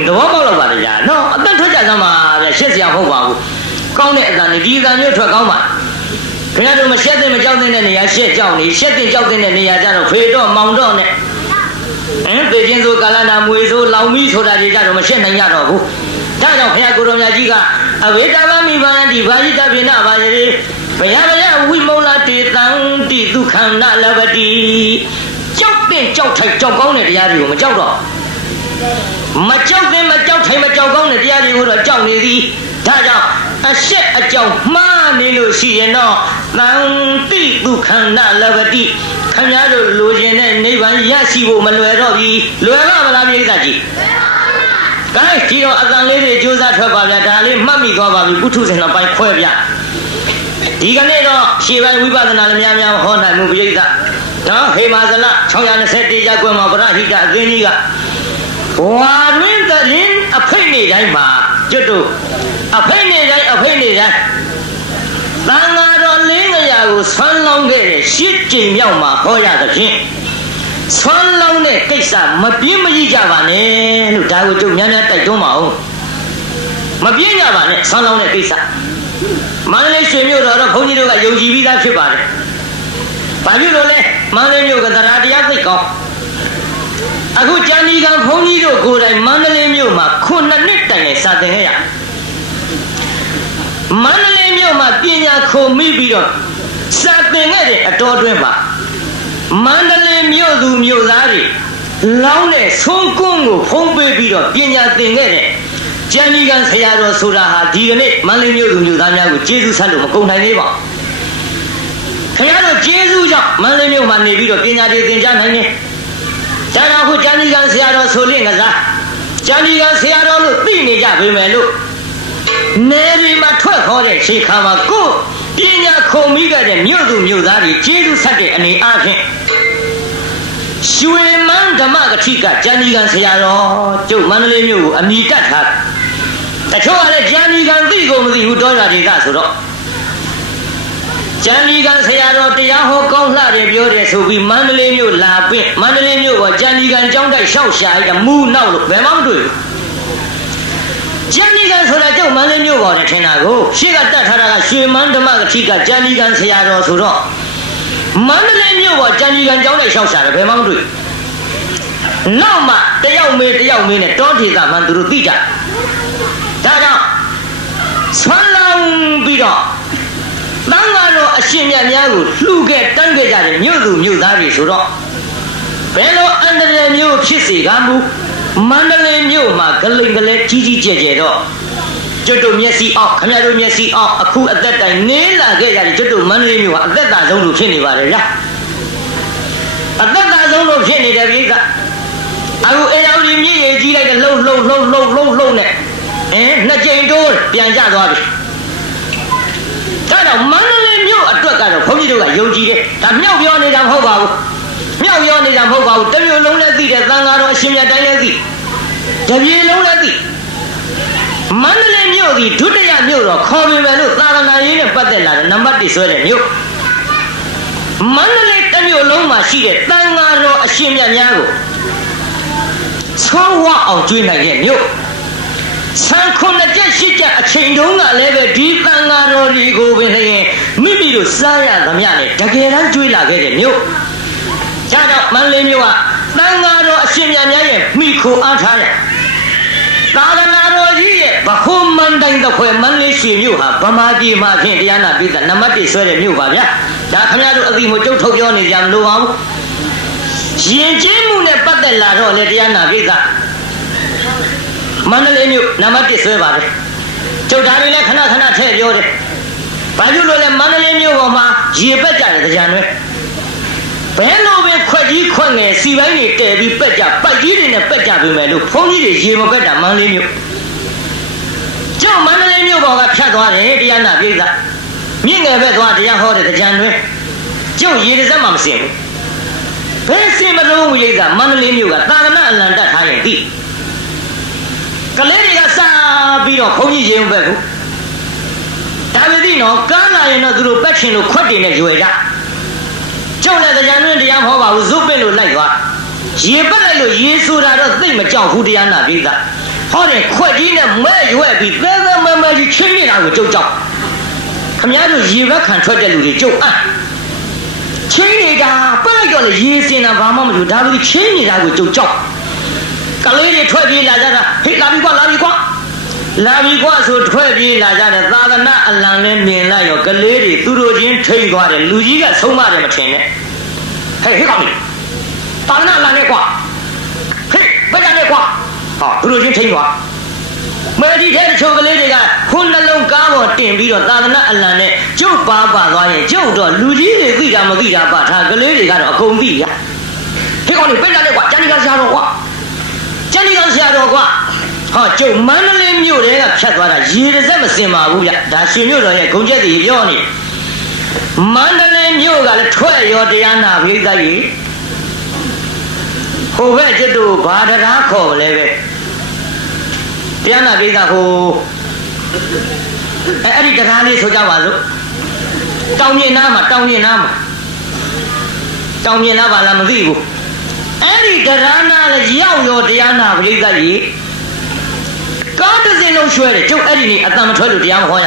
သဘောပေါက်တော့ပါလေကြာနော်အသက်ထွက်ကြစမ်းပါဗျာရှက်စရာမဟုတ်ပါဘူးကောင်းတဲ့အတန်ဒီအတန်မျိုးထွက်ကောင်းပါခင်ဗျားတို့မရှက်တဲ့မကြောက်တဲ့နေရာရှက်ကြောက်နေရှက်တဲ့ကြောက်တဲ့နေရာကြတော့ဖေတော့မောင်တော့နဲ့သေခြင်းဆိုကာလနာမွေဆိုလောင်မီဆိုတာကြီးကြတော့မရှက်နိုင်ကြတော့ဘူးဒါကြောင့်ခင်ဗျားကိုတော်မြတ်ကြီးကအဝိတဝမိဘာတိဘာจิตပိဏဘာရေဘယဘယဝိမုလတေတံတိဒုက္ခန္နလဘတိကြောက်တဲ့ကြောက်ထိုက်ကြောက်ကောင်းတဲ့တရားတွေကိုမကြောက်တော့မကြောက်တဲ့မကြောက်ထိုင်မကြောက်ကောင်းတဲ့တရားတွေကိုတော့ကြောက်နေသည်ဒါကြောင့်အရှက်အကြောက်မှားနေလို့ရှိရင်တော့သံတိဒုက္ခန္နလဘတိခင်ဗျားတို့လိုချင်တဲ့နိဗ္ဗာန်ရရှိဖို့မလွယ်တော့ဘူးလွယ်ပါမလားပြည်သားကြီးကဲဒီတော့အတန်လေးတွေကြိုးစားထွက်ပါဗျာဒါလေးမှတ်မိသွားပါပြီပုထုဇဉ်တော်ပိုင်းခွဲပြဒီကနေ့တော့ရှေ့ပိုင်းဝိပဿနာလည်းများများဟောနိုင်မှုပြည်သားနော်ဟေမာဇလ621ရပ်ကွက်မှာပရဟိတအသင်းကြီးကဝါရင်းတရင်အဖိတ်နေတိုင်းမှာကျွတ်တို့အဖိတ်နေတိုင်းသံဃာတော်400ကိုဆွမ်းလောင်းခဲ့တဲ့ရှစ်ကြိမ်မြောက်မှာဟောရသဖြင့်ဆွမ်းလောင်းတဲ့ကိစ္စမပြင်းမကြီးကြပါနဲ့လို့ဒါကိုကျုပ်များများတိုက်တွန်းပါဦးမပြင်းကြပါနဲ့ဆွမ်းလောင်းတဲ့ကိစ္စမန္တလေးရွှေမြို့တော်တော့ဘုန်းကြီးတို့ကယုံကြည်ပြီးသားဖြစ်ပါတယ်ဘာဖြစ်လို့လဲမန္တလေးမြို့ကတရားသိကောင်းအခုကျန်ဒီကံဘုန်းကြီးတို့ကိုယ်တိုင်မန္တလေးမြို့မှာ9နှစ်တိုင်နဲ့စာသင်ခဲ့ရမန္တလေးမြို့မှာပညာခုံမိပြီးတော့စာသင်ခဲ့တဲ့အတော်တွင်းမှာမန္တလေးမြို့သူမြို့သားတွေလောင်းတဲ့ဆုံးကွန်းကိုဖုံးပေးပြီးတော့ပညာသင်ခဲ့တဲ့ကျန်ဒီကံဆရာတော်ဆိုတာဟာဒီကနေ့မန္တလေးမြို့သူမြို့သားများကိုကျေးဇူးဆက်လို့မကုန်နိုင်သေးပါဘူးခင်ဗျားတို့ကျေးဇူးကြောင့်မန္တလေးမြို့မှာနေပြီးတော့ပညာတွေသင်ကြားနိုင်တယ်ဒါကြောင့်ခုကျန်ဒီကံဆရာတော်ဆိုလင့်ကစားကျန်ဒီကံဆရာတော်လို့သိနေကြပေမဲ့လို့နေရီမှာထွက်ခေါ်တဲ့ခြေခါမှာကိုပညာခုံမိခဲ့တဲ့မြို့သူမြို့သားတွေကျေးဇူးဆက်တဲ့အနေအားဖြင့်ရွှေမန်းဓမ္မကတိကကျန်ဒီကံဆရာတော်ကျုပ်မန္တလေးမြို့ကိုအမိတတ်ထားတချို့ကလည်းကျန်ဒီကံသိကုန်မသိဘူးတောတာဒေသဆိုတော့ကျန်ဒီကံဆရာတော်တရားဟောကောင်းလှတယ်ပြောတယ်ဆိုပြီးမန္တလေးမြို့လာပင့်မန္တလေးမြို့ကကျန်ဒီကံကျောင်းတိုက်လျှောက်ရှာရမူနောက်လို့ဘယ်မှမတွေ့ဘူးကျန်ဒီကံဆိုတာကျုပ်မန္တလေးမြို့ပေါ်တယ်ထင်တာကိုရှေ့ကတတ်ထားတာကရွှေမန်းဓမ္မကတိကကျန်ဒီကံဆရာတော်ဆိုတော့မန္တလေးမြို့ပေါ်ကျန်ဒီကံကျောင်းတိုက်လျှောက်ရှာတယ်ဘယ်မှမတွေ့နောက်မှတယောက်မေးနဲ့တောဒေသမှန်သူတို့သိကြဒါကြောင့်ဆွမ်းလောင်းပြီးတော့တန်ဃာတော်အရှင်မြတ်များကိုလှူခဲ့တန်းခဲ့ကြတဲ့မြို့သူမြို့သားတွေဆိုတော့ဘယ်လိုအန္တရာယ်မျိုးဖြစ်စေကမူမန္တလေးမြို့မှာဂလိန်ကလေးကြီးကျယ်ကျယ်တော့ကျွတ်တို့မျက်စိအောက်ခမရတို့မျက်စိအောက်အခုအသက်တိုင်နေလာခဲ့ကြတယ်ကျွတ်တို့မန္တလေးမြို့ဟာအသက်သာဆုံးလို့ဖြစ်နေပါတယ်ဗျာအသက်သာဆုံးလို့ဖြစ်နေတယ်ပြိဿအခုအေယောဒီမြည်ရည်ကြီးလိုက်တဲ့လှုပ်နဲ့နှစ်ကြိမ်တိုးပြန်ကျသွားပြီဒါတော့မန္တလေးမြို့အတွက်ကတော့ဘုန်းကြီးတို့ကယုံကြည်တယ်ဒါမြောက်ပြောနေတာမဟုတ်ပါဘူးတမျိုးလုံးလည်းသိတယ်သံဃာတော်အရှင်မြတ်တိုင်းလည်းသိတပြေလုံးလည်းသိမန္တလေးမြို့ဒီဒုတိယမြို့တော့ခေါ်ပေမဲ့လို့သာသနာရေးနဲ့ပတ်သက်လာတဲ့နံပါတ်1ဆွဲတဲ့မြို့မန္တလေးတစ်မြို့လုံးမှာရှိတဲ့သံဃာတော်အရှင်မြတ်များကိုဆောင်းဝအောင်ကျွေးနိုင်တဲ့မြို့ဆံ9ချက်8ချက်အချိန်တုန်းကလည်းပဲဒီသံဃာတော်တွေကိုပဲရင်မိမိတို့စားရသမျှနဲ့တကယ်တမ်းကျွေးလာခဲ့တဲ့မြို့ဒါကြောင့်မန္တလေးမြို့ကသံဃာတော်အရှင်မြတ်များရဲ့မိခိုအားထားတဲ့သာသနာတော်ကြီးရဲ့ဗဟုမန္တိုင်တစ်ခွဲမန္တလေးရွှေမြို့ဟာဗမာပြည်မှာဖြင့်တရားနာပြည်သက်နံပါတ်1ဆွဲတဲ့မြို့ပါဗျာဒါခင်ဗျားတို့အသိမို့ကျုပ်ထုတ်ပြောနေကြမလို့ပါဘူးယဉ်ကျေးမှုနဲ့ပတ်သက်လာတော့လေတရားနာပြည်သက်မန္တလေးမြို့နံပါတ်1ဆွဲပါပဲကျုပ်ဒါတွေလည်းခဏထည့်ပြောတယ်ဘာလို့လဲမန္တလေးမြို့ပေါ်မှာရေပက်ကြတယ်တရားတွေဘယ်လိုပဲခွဲ ကြီးခွက်ငယ်စီပိုင်းတွေတဲပြီးပက်ကြပိုက်ကြီးတွေနဲ့ပက်ကြပြီမယ်လို့ဘုန်းကြီးတွေရေမပက်တာမန္တလေးမြို့ကျောင်းမန္တလေးမြို့ပေါ်ကဖြတ်သွားတယ်တရားနာပြည်သားမြင့်ငယ်ဘက်သွားတရားဟောတဲ့ကြံတွင်ကျုပ်ရေတစ်စက်မှမစင်ဘူးဘယ်စင်မလို့ဝိဇ္ဇာမန္တလေးမြို့ကသာသနာအလံတက်ထားရင်သိကလေးတွေကစားပြီးတော့ဘုန်းကြီးရေမပက်ဘူးဒါပေမဲ့နော်ကမ်းလာရင်တော့သူတို့ပက်ချင်လို့ခွက်တွေနဲ့ရွယ်ကြကျုပ်လည်းကြံတွင်တရားဟောပါဘူးဇုတ်ပင့်လို့လိုက်သွားရေပက်လိုက်လို့ရေဆိုတာတော့သိမကြောက်ဘူးတရားနာပြည်သားဟောတယ်ခွက်ကြီးနဲ့မဲရွက်ပြီးသဲသဲမဲမဲကြီးချင်းနေတာကိုကျုပ်ကြောက်ခမရတို့ရေဘက်ခံထွက်တဲ့လူတွေကျုပ်ချင်းနေတာပက်လိုက်တော့လေရေစင်တာဘာမှမလို့ဒါလူချင်းနေတာကိုကျုပ်ကြောက်ကလေးတွေထွက်ပြေးလာကြတာဟေ့လာပြီကွာလာပြီကွာလာပြီကွာဆိုထွက်ပြေးလာကြတယ်သာသနာအလံနဲ့မြင်လိုက်ရောကလေးတွေသူတို့ချင်းထိန်သွားတယ်လူကြီးကဆုံးမတယ်မထင်နဲ့ဟေ့ကောင်ကြီးသာသနာအလံနဲ့ကွာဟေ့ဘယ်ကနေကွာဟောသူတို့ချင်းထိန်သွားမဲဒီတဲ့ချိုကလေးတွေကခုနှလုံးကားပေါ်တင်ပြီးတော့သာသနာအလံနဲ့ကျုပ်ပါသွားရင်ကျုပ်တော့လူကြီးတွေသိတာမသိတာပါထားကလေးတွေကတော့အကုန်သိရဟေ့ကောင်ကြီးပြန်ကြတယ်ကွာကျန်ဒီကဆရာတော်ကွာကျန်ဒီကဆရာတော်ကွာဟောကျုပ်မန္တလေးမြို့တဲကဖြတ်သွားတာရေတစ်စက်မစင်ပါဘူးဗျဒါရွှေမြို့တော်ရဲ့ဂုံကျက်တွေပြောနေမန္တလေးမြို့ကလည်းထွက်ရောတရားနာပိဋကကြီးဟိုဘက်ကျွတ်တို့ဘာတရားခေါ်လဲပဲတရားနာပိဋကဟိုအဲ့ဒီတရားလေးဆိုကြပါစို့တောင်မြင့်နားမှာတောင်မြင့်နားပါလားမသိဘူးအဲ့ဒီတရားနာလည်းရောက်ရောတရားနာပိဋကကြီးကားတစ်စင်းလုံးရွှဲတယ်ကျုပ်အဲ့ဒီနေ့အတန်မထွက်လို့တရားမဟောရ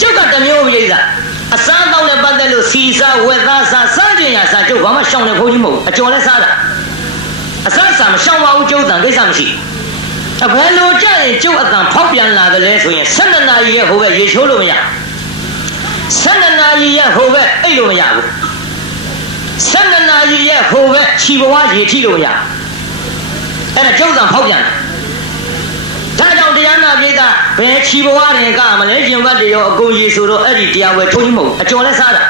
ကျုပ်ကတမျိုးပိဋကအစားတောင်းနဲ့ပတ်သက်လို့စီစားဝက်သားစားစမ်းကျင်ရစားကျုပ်ဘာမှရှောင်နေဘုန်းကြီးမဟုတ်အကျော်လဲစားတာအစားစားမရှောင်ပါဘူးကျုပ်တန်ကိစ္စမရှိဘယ်လိုကြရင်ကျုပ်အတန်ဖောက်ပြန်လာတယ်လဲဆိုရင်12နာရီရဲ့ဟိုဘက်ရေချိုးလို့မရ12နာရီရဲ့ဟိုဘက်အိတ်လို့မရဘူး12နာရီရဲ့ဟိုဘက်ခြီဘဝရေထိလို့မရအဲ့ဒါကျုပ်တန်ဖောက်ပြန်ဒါကြောင့်တရားနာပိဋကဘယ်ခြီဘဝရင်ကမလဲရင်ဘတ်တွေရောအကုန်ရေဆိုတော့အဲ့ဒီတရားဝဲထုံးကြီးမဟုတ်အကျော်လဲစားတာ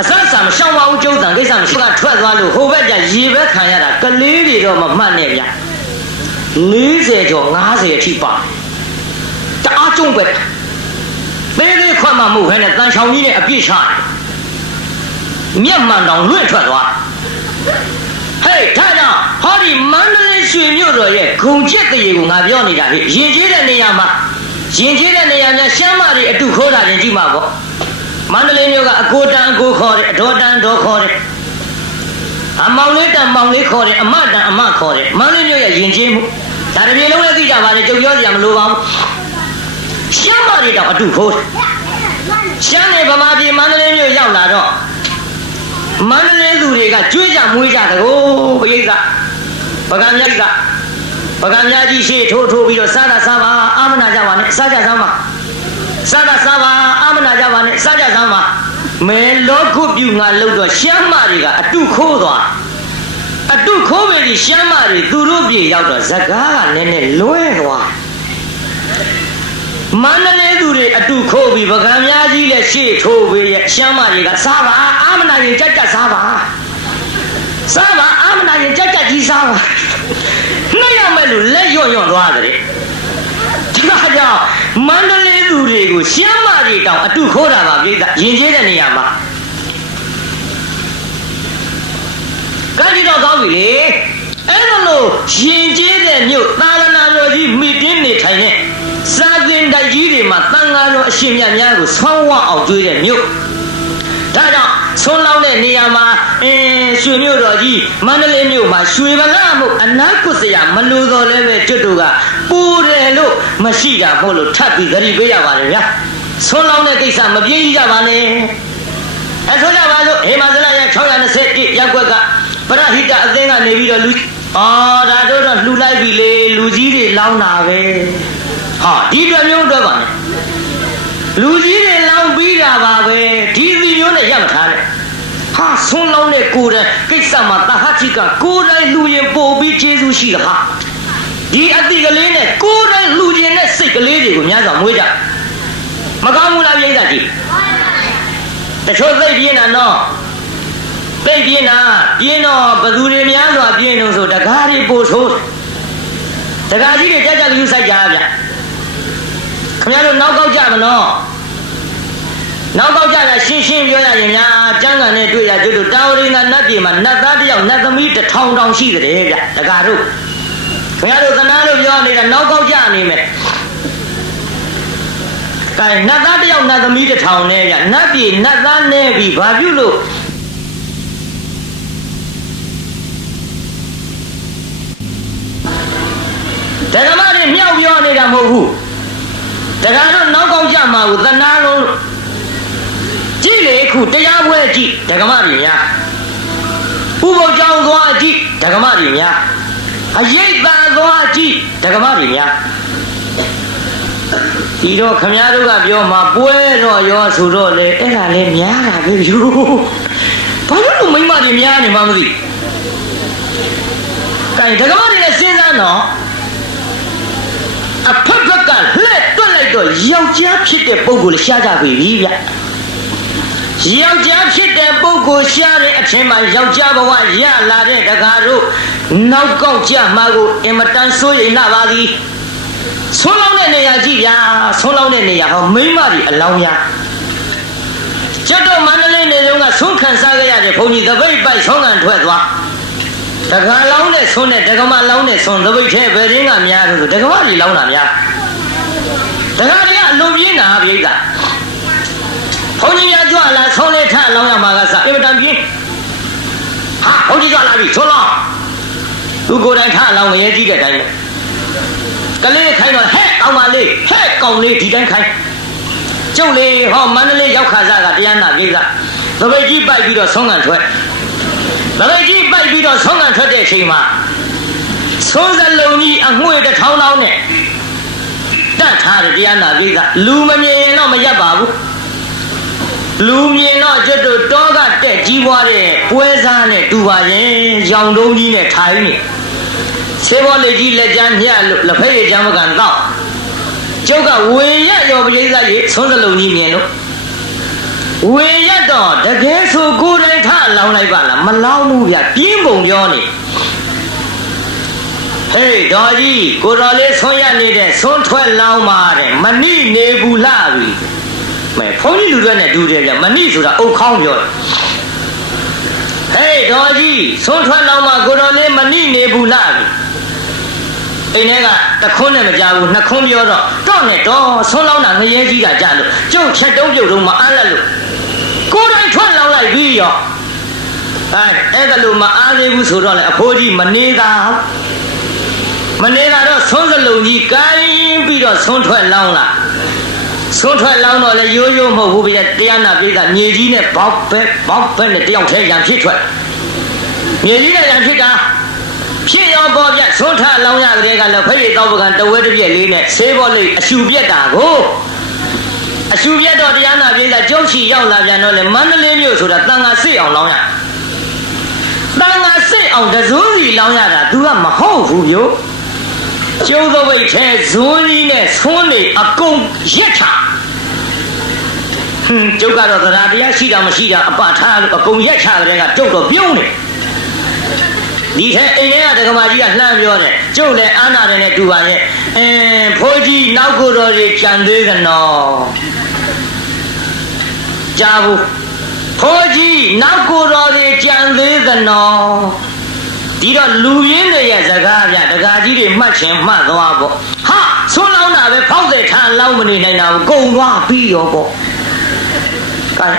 အစအစမရှောင်ပါဘူးကျုပ်တန်ကိစ္စမရှိကထွက်သွားလို့ဟိုဘက်ကရေဘက်ခံရတာကလေးတွေတော့မမှတ်နဲ့ဗျ40ကျော်50အထိပါတအားကျုံပဲသေးသေးခွတ်မှမဟုတ်ဘဲနဲ့တန်ချောင်ကြီးနဲ့အပြည့်ချတယ်မျက်မှန်တောင်လွင့်ထွက်သွားဟေးဒါကြောင့်ဟောဒီမန္တလေးရွှေမြို့တော်ရဲ့ဂုံကျက်တရေကိုငါပြောနေတာဟေ့ရင်ကျေးတဲ့နေရာမှာရင်ကျေးတဲ့နေရာများရှမ်းမတွေအတုခိုးတာရင်ကြည့်မှာပေါ့မန္တလေးမြို့ကအကိုတန်အကိုခေါ်တယ်အတော်တန်တော်ခေါ်တယ်အမောင်လေးတန်မောင်လေးခေါ်တယ်အမတန်အမခေါ်တယ်မန္တလေးမြို့ရဲ့ရင်ကျေးမှုဒါတပြေလုံးလည်းသိကြပါလေကြုံပြောစရာမလိုပါဘူးရှမ်းမတွေတော့အတုခိုးတယ်ရှမ်းနေဗမာပြည်မန္တလေးမြို့ရောက်လာတော့မန္တလေးသူတွေကကျွေးကြမွေးကြတကောပရိသတ်ပကံမြတ်ကပကံမြတ်ကြီးရှေ့ထိုးပြီးတော့စားတာစားပါအာမနာကြပါနဲ့စားကြစမ်းပါစားတာစားပါအာမနာကြပါနဲ့စားကြစမ်းပါမဲလောကုပြုငါလို့တော့ရှမ်းမတွေကအတုခိုးသွားအတုခိုးပေဒီရှမ်းမတွေသူတို့ပြေရောက်တော့ဇကားကနည်းနည်းလွဲသွားမန္တလေးသူတွေအတုခိုးပြီးပကံများကြီးလည်းရှေ့ထိုးပြီးရဲ့ရှမ်းမတွေကစားပါအာမနာရင်ကြက်ကြက်စားပါအာမနာရင်ကြက်ကြက်ကြီးစားပါနှစ်ရမဲ့လူလက်ရွံ့သွားတယ်ဒါကြောင့်မန္တလေးသူတွေကိုရှမ်းမတွေတောင်အတုခိုးတာပါပြိဿရင်ကျေးတဲ့နေရာမှာကတိတော့ကောင်းပြီလေအဲ့လိုရင်ကျေးတဲ့မြို့သာသနာတော်ကြီးမိတင်းနေထိုင်တဲ့စာသင်တိုက်ကြီးတွေမှာတန်ဃာတော်အရှင်မြတ်များကိုဆောင်းဝအောင်ကျွေးတဲ့မြို့ဒါကြောင့်ဆုံးလောင်းတဲ့နေရာမှာရွှေမြို့တော်ကြီးမန္တလေးမြို့မှာရွှေဗလာမှုအနာကုစရာမလိုတော့လဲပဲကျွတ်တို့ကပူတယ်လို့မရှိတာမို့လို့ထပ်ပြီးသတိပေးရပါတယ်ဗျာဆုံးလောင်းတဲ့ကိစ္စမပြေးကြပါနဲ့ဆိုကြပါစို့ဟေမာဇလရဲ့621ရပ်ကွက်ကပရဟိတအသင်းကနေပြီးတော့ဒါတို့တော့လှူလိုက်ပြီလေလူကြီးတွေလောင်းတာပဲဟာဒီတစ်မျိုးတော့ပါနဲ့လူကြီးတွေလောင်းပြီးတာပါပဲဒီစီမျိုးနဲ့ရပ်မထားနဲ့ဟာဆုံးလောင်းတဲ့ကိုယ်တိုင်ကိစ္စမှာတဟချိကကိုယ်တိုင်လူရင်ပို့ပြီးကျေးဇူးရှိတာဟာဒီအတိကလေးနဲ့ကိုယ်တိုင်လူရင်တဲ့စိတ်ကလေးတွေကိုများစွာမွေးကြမကောင်းဘူးလားပြိဿကြီးတချို့သိပြင်းတာနော် သိပြင်းတာပြင်းတော့ဘသူတွေများစွာပြင်းလို့ဆိုတကားတွေပို့ဆိုးတကားကြီးတွေကြကြလူဆိုင်ကြဗျခင်ဗျားတို့နောက်ကောက်ကြမလို့နောက်ကောက်ကြတာရှင်းရှင်းပြောရရင်များကျမ်းဂန်နဲ့တွေ့ရကျွတ်တို့တာဝရိန္ဒနတ်ပြည်မှာနတ်သားတယောက်နတ်သမီး1000တောင်ရှိတယ်ဗျတကားတို့ခင်ဗျားတို့သနာလို့ပြောနေတာနောက်ကောက်ကြနေမယ်ကဲနတ်သားတယောက်နတ်သမီး1000နဲ့ဗျနတ်ပြည်နတ်သားနဲ့ပြီးဘာပြုလို့ဒကမတွေမြောက်ပြောနေတာမဟုတ်ဘူးဒကာတို့နောက်ကောက်ကြမှာကိုသနာလုံးကြည့်လေခုတရားပွဲကြည့်ဒကမတွေများဥပုပ်ကြောင်းသွားကြည့်ဒကမတွေများအရေးတန်သွားကြည့်ဒကမတွေများဒီတော့ခမည်းတော်ကပြောမှာပွဲတော့ရောဆိုတော့လေအဲ့ဒါလည်းများတာပဲယူဘာလို့မိမတွေများနေမှမသိကဲဒကမတွေလည်းစဉ်းစားတော့အဖက်ဖက်ကလှည့်တွက်လိုက်တော့ယောက်ျားဖြစ်တဲ့ပုဂ္ဂိုလ်ရှားကြပြီဗျယောက်ျားဖြစ်တဲ့ပုဂ္ဂိုလ်ရှားတဲ့အချိန်မှာယောက်ျားဘဝရလာတဲ့တကားတို့နောက်ကောက်ကြမှာကိုအင်မတန်စိုးရိမ်လာပါသည်ဆုံးလောင်းတဲ့နေရာကြည့်ဗျာဆုံးလောင်းတဲ့နေရာဟောမိမတွေအလောင်းများကျွတ်တော့မန္တလေးနေတုန်းကဆုံးခံစားခဲ့ရတဲ့ဘုန်းကြီးသပိတ်ပိုက်ဆုံးခံထွက်သွားတက္ကမလောင်းနဲ့ဆွန်းတဲ့တက္ကမလောင်းနဲ့ဆွန်းသပိတ်ထဲဘယ်ရင်းကများလို့တက္ကမကြီးလောင်းတာများတက္ကမကြီးကအလွန်ပြင်းတာပြိဿဘုန်းကြီးရကြွလာဆုံးလေးထလောင်းရမှာကစအင်မတန်ပြင်းဟာဘုန်းကြီးကြွလာပြီဆွန်းလောင်းသူကိုယ်တိုင်ထလောင်းငရဲကြီးတဲ့အတိုင်းကလေးခိုင်းတော့ဟဲ့အောင်ပါလေးဟဲ့ကောင်လေးဒီတိုင်းခိုင်းကျုပ်လေးဟောမန္တလေးရောက်ခါစားကတရားနာပြိဿသပိတ်ကြီးပိုက်ပြီးတော့ဆုံးခံထွက်သပိတ်ကြီးပိုက်ပြီးတော့ဆုံးခံထွက်တဲ့အချိန်မှာဆုံးစလုံးကြီးအငွေ1000တောင်းနဲ့တတ်ထားတဲ့တရားနာပိဿလူမမြင်ရင်တော့မရက်ပါဘူးလူမြင်တော့ကျွတ်တို့တောကတက်ကြီးပွားတဲ့ပွဲစားနဲ့တူပါရင်ရောင်တုံးကြီးနဲ့ထိုင်းနေဆေးဘောလေးကြီးလက်ကျန်းညှက်လို့လက်ဖက်ရည်ချမ်းမကန်တော့ကျုပ်ကဝေရက်ရောပိဿကြီးဆုံးစလုံးကြီးမြင်လို့ဝေရက်တော့တကယ်ဆိုကိုယ်တိုင်ထလောင်းလိုက်ပါလားမလောင်းဘူးဗျပြင်းပုံပြောနေဟေးတော်ကြီးကိုတော်လေးဆွမ်းရနေတဲ့ဆွမ်းထွက်လောင်းပါတဲ့မဏိနေဘူးလားပြီမဲဘုန်းကြီးလူတွေနဲ့တူတယ်ဗျမဏိဆိုတာအုတ်ခေါင်းပြောတယ်ဟေးတော်ကြီးဆွမ်းထွက်လောင်းပါကိုတော်လေးမဏိနေဘူးလားပြီအိမ်ထဲကတခွန်းနဲ့မကြဘူးနှစ်ခွန်းပြောတော့နဲ့တော့ဆွမ်းလောင်းတာငရဲကြီးတာကြလို့ကျုပ်ချက်တုံးပြုတ်တော့မအားလက်လို့ကိုယ်တိုင်ထွက်လောင်းလိုက်ပြီးရောအဲ့ဒါလို့မအားသေးဘူးဆိုတော့လေအဖိုးကြီးမနေတာတော့ဆုံးစလုံးကြီးကိုင်းပြီးတော့ဆုံးထွက်လောင်းလာဆုံးထွက်လောင်းတော့လေရိုးရိုးမဟုတ်ဘူးဗျတရားနာပိဿမြေကြီးနဲ့ဘောက်ဘက်နဲ့တယောက်ထဲရံဖြစ်ထွက်မြေကြီးနဲ့ရံဖြစ်တာဖြစ်ရောပေါ်ပြဆုံးထလောင်းရကလေးကလည်းဖရိတ်တော့ပကံတဝဲတစ်ပြက်လေးနဲ့ဆေးဘောလေးအရှူပြက်တာကိုအရှူပြက်တော့တရားနာပိဿကျုပ်ချီရောက်လာပြန်တော့လေမန္တလေးမြို့ဆိုတာတန်ခါစစ်အောင်လောင်းရတန်ခါစစ်အောင်တစုံးစီလောင်းရတာ तू ကမဟုတ်ဘူးဗျကျုံးသပိတ်ထဲဇွန်းကြီးနဲ့ဆွန်းနေအကုန်ရက်ချကျုပ်ကတော့တရားတရားရှိတာမရှိတာအပထားလို့အကုန်ရက်ချတဲ့ကကျုပ်တော့ပြုံးနေဒီထဲအိမ်ထဲကဒကမာကြီးကလှမ်းပြောတယ်ကျုပ်လည်းအာနာတယ်နဲ့တူပါရဲ့ဖိုးကြီးနောက်ကိုတော်ကြီးကြံသေးကနော်ကြားဘူးဖိုးကြီးနောက်ကိုတော်ကြီးကြံသေးကနော်ဒီတော့လူရင်းတွေရဲ့စကားဗျဒကာကြီးတွေမှတ်ချင်မှတ်သွားပေါ့ဟာဆွလောင်းတာပဲဖောက်တဲ့ထားလောင်းမနေနိုင်တာကိုကုံသွားပြီးရောပေါ့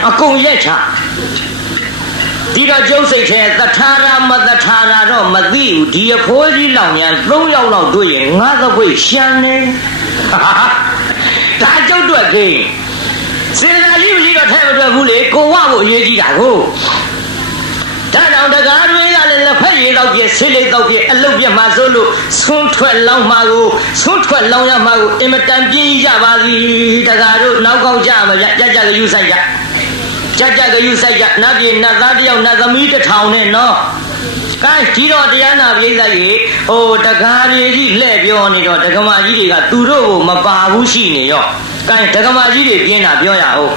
အကုန်ရက်ချဒီတော့ကျုပ်စိတ်ထဲသထာရမသထာရတော့မသိဘူးဒီအဖိုးကြီးလောင်ညာ3ယောက်လောက်တွေ့ရင်ငါသပွေရှမ်းနေဒါကျုပ်တွေ့ကိန်းစေနာကြီးမရှိတော့ထဲမတွေ့ဘူးလေကိုဝဖို့အရေးကြီးတာကိုဒါကြောင့်တကားတွေကလည်းလက်ဖက်ရည်တော့ပြဆေးလေးတော့ပြအလုတ်ပြမှာစိုးလို့ဆွန်းထွက်လောင်းမှာကိုဆွန်းထွက်လောင်းရမှာကိုအင်မတန်ပြင်းကြပါစီတကားတို့နောက်ကောက်ကြမှာကြကြကယူဆိုင်ကြကယူဆိုင်ကြနတ်ပြည်နတ်သားတယောက်နတ်သမီး1000နဲ့နော်ကဲဒီတော့တရားနာပိဿကြီးဟိုတကားတွေကြီးလှဲ့ပြောနေတော့ဒကမာကြီးတွေကသူတို့ကိုမပါဘူးရှိနေရောကဲဒကမာကြီးတွေပြင်းတာပြောရအောင်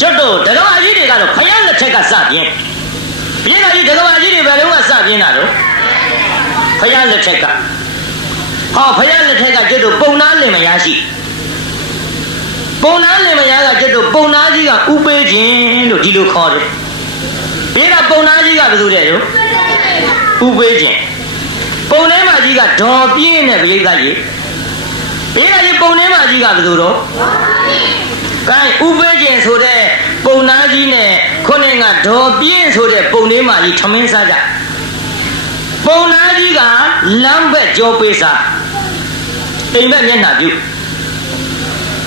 ကျွတ်တို့တက္ကမကြီးတွေကတော့ဖယားလက်ထက်ကစပြင်းပြင်းတာကြီးတက္ကမကြီးတွေဘယ်တော့မှစပြင်းတာတော့ဖယားလက်ထက်ကဟောဖယားလက်ထက်ကကျွတ်တို့ပုံနာလင်မယားရှိပုံနာလင်မယားကကျွတ်တို့ပုံနာကြီးကဥပေးခြင်းလို့ဒီလိုခေါ်တယ်ပြင်းတာပုံနာကြီးကဘယ်သူတဲ့တော့ဥပေးခြင်းပုံထဲမှာကြီးကဒေါ်ပြင်းနဲ့ပြိဿကြီးပြိဿကြီးပုံထဲမှာကြီးကဘယ်သူတော့ကဲဥပေးခြင်းဆိုတဲ့ပုံနာကြီးနဲ့ခုနကဒေါ်ပြင်းဆိုတဲ့ပုံထဲမှာကြီးထမင်းစားကြပုံနာကြီးကလမ်းဘက်ကြောပေးစားအိမ်ဘက်မျက်နှာပြု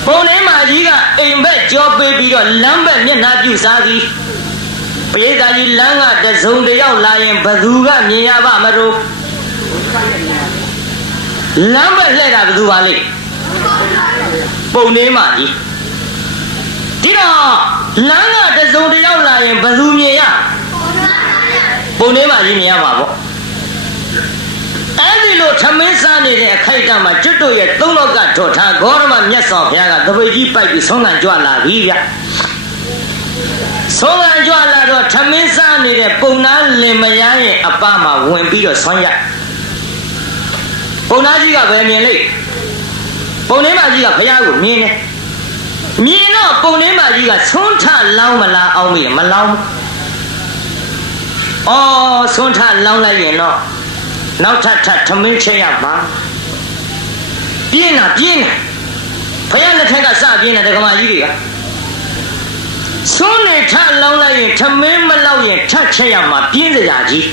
ပုံထဲမှာကြီးကအိမ်ဘက်ကြောပေးပြီးတော့လမ်းဘက်မျက်နှာပြုစားသည်ပြိဿကြီးလမ်းကတစုံတယောက်လာရင်ဘသူကမြင်ရပါမလို့လမ်းဘက်လှည့်တာဘယ်သူပါလိမ့်ပုံထဲမှာကြီးဒီတော့လမ်းကတစုံတယောက်လာရင်ဘယ်သူမြင်ရပုံထဲမှာကြီးမြင်ရမှာပေါ့အဲ့ဒီလိုထမင်းစားနေတဲ့အခိုက်အတန့်မှာကျွတ်တို့ရဲ့သုံးလောကထော်ထားဂေါရမမြတ်စွာဘုရားကတပိတ်ကြီးပိုက်ပြီးဆုံးခံကြွလာပြီဗျဆုံးခံကြွလာတော့ထမင်းစားနေတဲ့ပုံနာလင်မယားရဲ့အပမှာဝင်ပြီးတော့ဆွမ်းရပုံနာကြီးကပဲမြင်လိုက်ပုံထဲမှာကြီးကဘုရားကိုမြင်တယ်မြင်တော့ပုံထဲမှာကြီးကဆွမ်းထလောင်းမလားအောင်ပြီမလောင်းအော်ဆွမ်းထလောင်းလိုက်ရင်တော့နောက်ထပ်ထမင်းချက်ရမှာပြင်းတာဘုရားလက်ထက်ကစပြင်းတဲ့ဒကမာကြီးတွေကဆွမ်းနေထလောင်းလိုက်ရင်ထမင်းမလောက်ရင်ထချက်ရမှာပြင်းစရာကြီး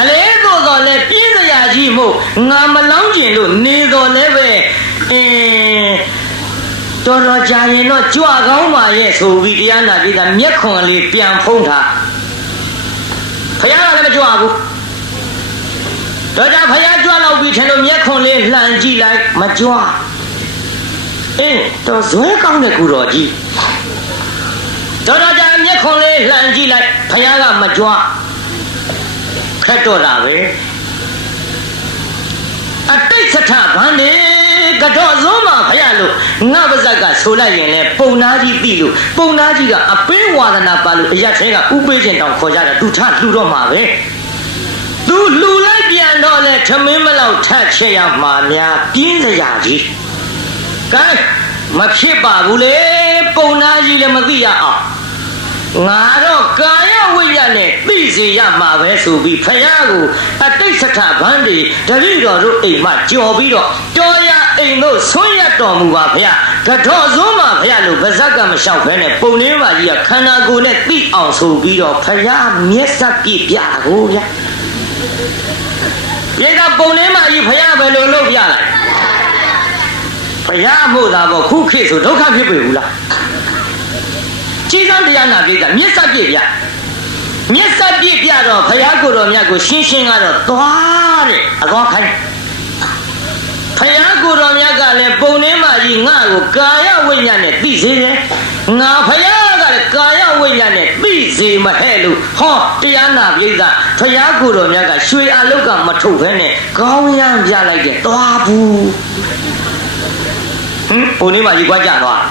အလေတော့လဲပြင်းစရာကြီးမို့ငါမလောင်းကျင်လို့နေတော်လဲပဲတော်တော်ကြာရင်တော့ကြွကောင်းပါရဲ့ဆိုပြီးတရားနာပြီးသားမျက်ခွန်လေးပြန်ဖုံးထားဘုရားကလည်းမကြွဘူးတော့ကြဘုရားကြွလောက်ပြီးထင်လို့မျက်ခွန်လေးလှန်ကြည့်လိုက်မကြွတော့ဇွဲကောင်းတဲ့ကူတော်ကြီးတော့ကြမျက်ခွန်လေးလှန်ကြည့်လိုက်ဘုရားကမကြွခက်တော့တာပဲအတိတ်စထဗန်းနေကတော့ဇုံးမှာဖရလို့ငါပါဇက်ကဆိုလိုက်ရင်လည်းပုံနာကြီးပြီလို့ပုံနာကြီးကအပင်းဝါဒနာပါလို့အရက်ထဲကဥပေးခြင်းတောင်ခေါ်ကြတယ်သူထလှူတော့မှာပဲသူလှူလိုက်ပြန်တော့လဲထမင်းမလောက်ထက်ချက်ရမှာများပြင်းစရာကြီးကဲမဖြစ်ပါဘူးလေပုံနာကြီးလည်းမသိရအောင်ငါတော့ကာယဝိညာဉ်နဲ့သိစေရမှာပဲဆိုပြီးဖယားကိုအတိတ်စထဗန်းတွေတတိတော်တို့အိမ်မှာကြော်ပြီးတော့တော်ရအိမ်တို့ဆွရတော်မူပါဖယားကတော့စုံးမှာဖယားလို့ဗဇက်ကမလျှောက်ဘဲနဲ့ပုံလေးပါကြီးကခန္ဓာကိုယ်နဲ့သိအောင်ဆိုပြီးတော့ဖယားမျက်စပ်ပြပြကိုဗျာဒီကပုံလေးပါကြီးဖယားပဲလို့လုပ်ပြလိုက်ဖယားမို့သာပေါ့ခုခေတ်ဆိုဒုက္ခဖြစ်ပြီဘူးလားကြီးစံတရားနာပြိတ္တာမျက်စပ်ပြပြမျက်စပ်ပြပြတော့ဘုရားကိုယ်တော်မြတ်ကိုရှင်းရှင်းကတော့သွားတဲ့အသွားခိုင်းဘုရားကိုယ်တော်မြတ်ကလည်းပုံနှင်းမကြီးငါ့ကိုကာယဝိညာဉ်နဲ့သိစေတယ်ငါဘုရားကလည်းကာယဝိညာဉ်နဲ့သိစေမဟဲ့လို့ဟောတရားနာပြိတ္တာဘုရားကိုယ်တော်မြတ်ကရွှေအလုတ်ကမထုတ်ဘဲနဲ့ခေါင်းရမ်းပြလိုက်တယ်သွားဘူးပုံနှင်းမကြီးကွာကြသွား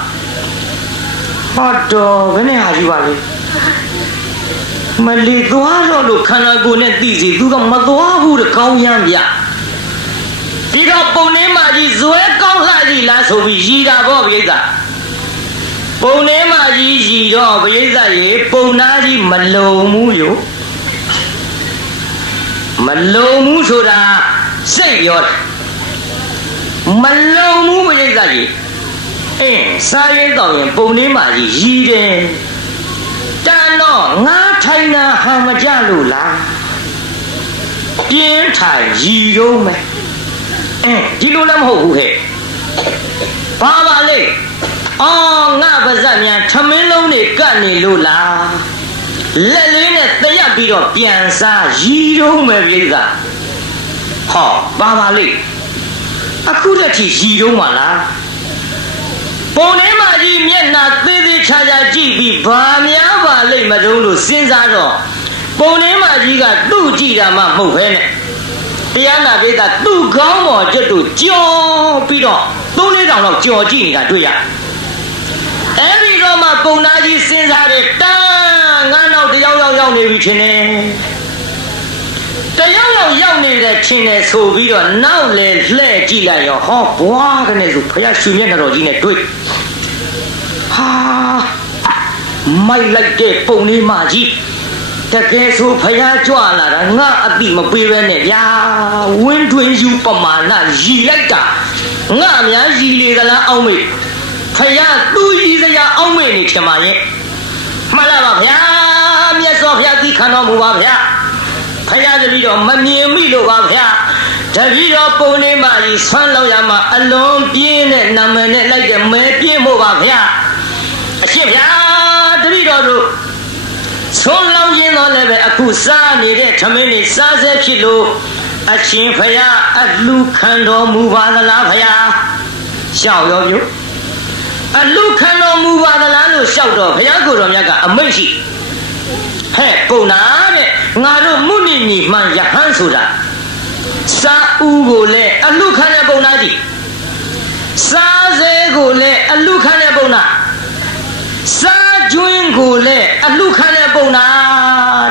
ဟောတော်ဘယ်နဲ့ဟာကြီးပါလဲမလီသွားတော့လို့ခန္ဓာကိုယ်နဲ့သိစီသူကမသွားဘူးတဲ့ကောင်းရမ်းပြဒီတော့ပုံနှင်းမကြီးဇွဲကောင်းလှကြီးလားဆိုပြီးရည်တာပေါ့ပြိဿပုံနှင်းမကြီးရည်တော့ပြိဿရေပုံနာကြီးမလုံဘူးယမလုံဘူးဆိုတာစိတ်ပြောတယ်မလုံဘူးပြိဿကြီးစားရင်တော့ရင်ပုံလေးမှကြီးရည်တယ်တန်တော့ငါထိုင်တာဟာမကြလို့လားပြင်းထိုင်ရည်တော့မယ်ဒီလိုလည်းမဟုတ်ဘူးဟဲ့ဘာပါလဲအော်ငါပါဇက်များထမင်းလုံးတွေကတ်နေလို့လားလက်လေးနဲ့တရက်ပြီးတော့ပြန်စားရည်တော့မယ်ပြိဿဟောဘာပါလဲအခုတည်းထိရည်တော့မှာလားပုံထဲမှာကြီးမျက်နှာသေးသေးချာချာကြည့်ပြီးဘာများပါလိမ့်မတုံးလို့စဉ်းစားတော့ပုံထဲမှာကြီးကသူ့ကြည့်တာမှမဟုတ်ပဲနဲ့တရားနာပိဋကသူ့ခေါင်းပေါ်ကျွတ်တို့ကြော်ပြီးတော့3-4တောင်လောက်ကြော်ကြည့်နေတာတွေ့ရ အဲ့ဒီတော့မှပုံနာကြီးစဉ်းစားတယ်တန်းငါနောက်တယောက်ရောက်နေပြီချင်းနေတယောက်ရောက်နေတဲ့ချင်းနေဆိုပြီးတော့နောက်လေလှဲ့ကြည့်လိုက်ရောဟောဘွားကနေဆိုဖယားရွှေမျက်နှာတော်ကြီးနဲ့တွေ့ဟာမိုက်လိုက်တဲ့ပုံလေးမကြီးတကယ်ဆိုဖယားကြွလာတာငါအတိမပေးပဲနဲ့ဗျာဝင်းတွင်ယူပမာဏရီလိုက်တာငါအများရီလေသလားအောင်မေဖယားသူ့ရီစရာအောင်မေနေချင်ပါရဲ့မှန်လားပါဗျာမြတ်စွာဘုရားသိခံတော်မူပါဗျာဖယားတပည့်တော်မမြင်မိလို့ပါဗျာတပည့်တော်ပုံလေးမကြီးဆွမ်းလောက်ရမှာအလွန်ပြင်းတဲ့နာမည်နဲ့လိုက်တဲ့မဲပြင်းမို့ပါဗျာအရှင်ဗျာတပည့်တော်တို့ဆုံးလောင်းခြင်းတော့လည်းပဲအခုစားနေတဲ့ထမင်းတွေစားဆဲဖြစ်လို့အရှင်ဖယားအလှခံတော်မူပါသလားဖယားရှောက်ရောပြုအလှခံတော်မူပါသလားလို့ရှောက်တော့ဘုရားကိုယ်တော်မြတ်ကအမိန့်ရှိဟဲ့ပုံနာတဲ့ငါတို့မုနိညီမှန်ယဟန်ဆိုတာစာဦးကိုလည်းအလှခံတဲ့ပုံနာကြီးစားစဲကိုလည်းအလှခံတဲ့ပုံနာစားကျွင်းကိုလည်းအလှခံတဲ့ပုံနာ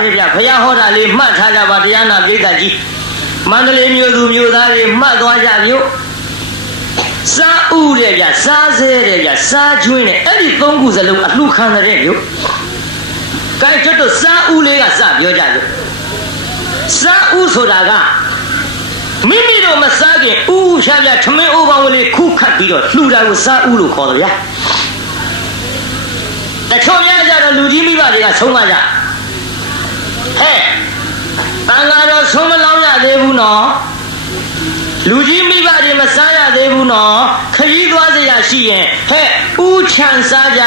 တဲ့ဗျဘုရားဟောတာလေးမှတ်ထားကြပါတရားနာပိဋကကြီးမန္တလေးမြို့သူမြို့သားတွေမှတ်သွားကြမြို့စားဥတဲ့ဗျစားစဲတဲ့ဗျစားကျွင်းတဲ့အဲ့ဒီသုံးခုစလုံးအလှခံတဲ့မြို့ကဲကျွတ်တို့စားဥလေးကစပြောကြလို့စားဥဆိုတာကမိမိတို့မစားခင်ဥရှားပြထမင်းအိုးပေါင်းလေးခုခတ်ပြီးတော့လှူတာကိုစားဥလို့ခေါ်တယ်ဗျာတချို့များကြတော့လူကြီးမိဘတွေကဆုံးမကြဟဲ့တန်ဃာတော်ဆုံးမလောင်းရသေးဘူးနော်လူကြီးမိဘတွေမစားရသေးဘူးနော်ခရီးသွားစရာရှိရင်ဟဲ့ဥချမ်းစားကြ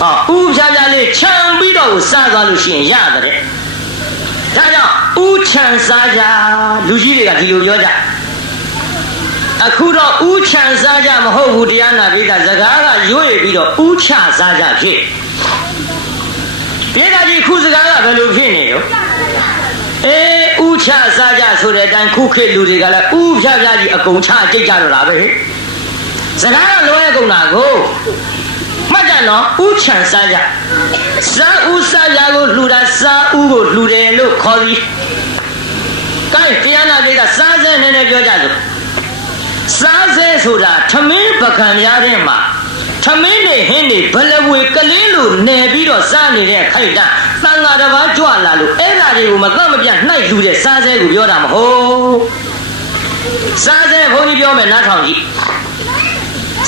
ဟောဥဖြားဖြားလေးခြံပြီးတော့စားသွားလို့ရှိရင်ရတယ်ဒါကြောင့်ဥချမ်းစားကြလူကြီးတွေကဒီလိုပြောကြအခုတော့ဥချမ်းစားကြမဟုတ်ဘူးတရားနာပိဋကစကားကရွေ့ပြီးတော့ဥချစားကြဖြစ်ပိဋကကြီးခုစကားကဘယ်လိုဖြစ်နေရောဥချစားကြဆိုတဲ့အတိုင်းခုခေတ်လူတွေကလည်းဥဖြားဖြားကြီးအကုန်ချကြိတ်ကြတော့တာပဲစကားကလွဲကုန်တာကိုမှတ်ကြနော်ဥချမ်းစားကြစားဥစားကြကိုလှူတာစားဥကိုလှူတယ်လို့ခေါ်ပြီးကဲတရားနာပိဋကစားစဲနေနေပြောကြစို့စားစဲဆိုတာထမင်းပကံများတဲ့မှာထမင်းတွေဟင်းတွေဘလဝေကလေးလိုနယ်ပြီးတော့စားနေတဲ့ခိုက်တာတန်ဃာတစ်ပါးကြွလာလို့အဲ့ဓာတွေကိုမသက်မပြတ်နှိုက်လူတဲ့စားစဲကိုပြောတာမဟုတ်စားစဲဘုန်းကြီးပြောမယ်နားထောင်ကြည့်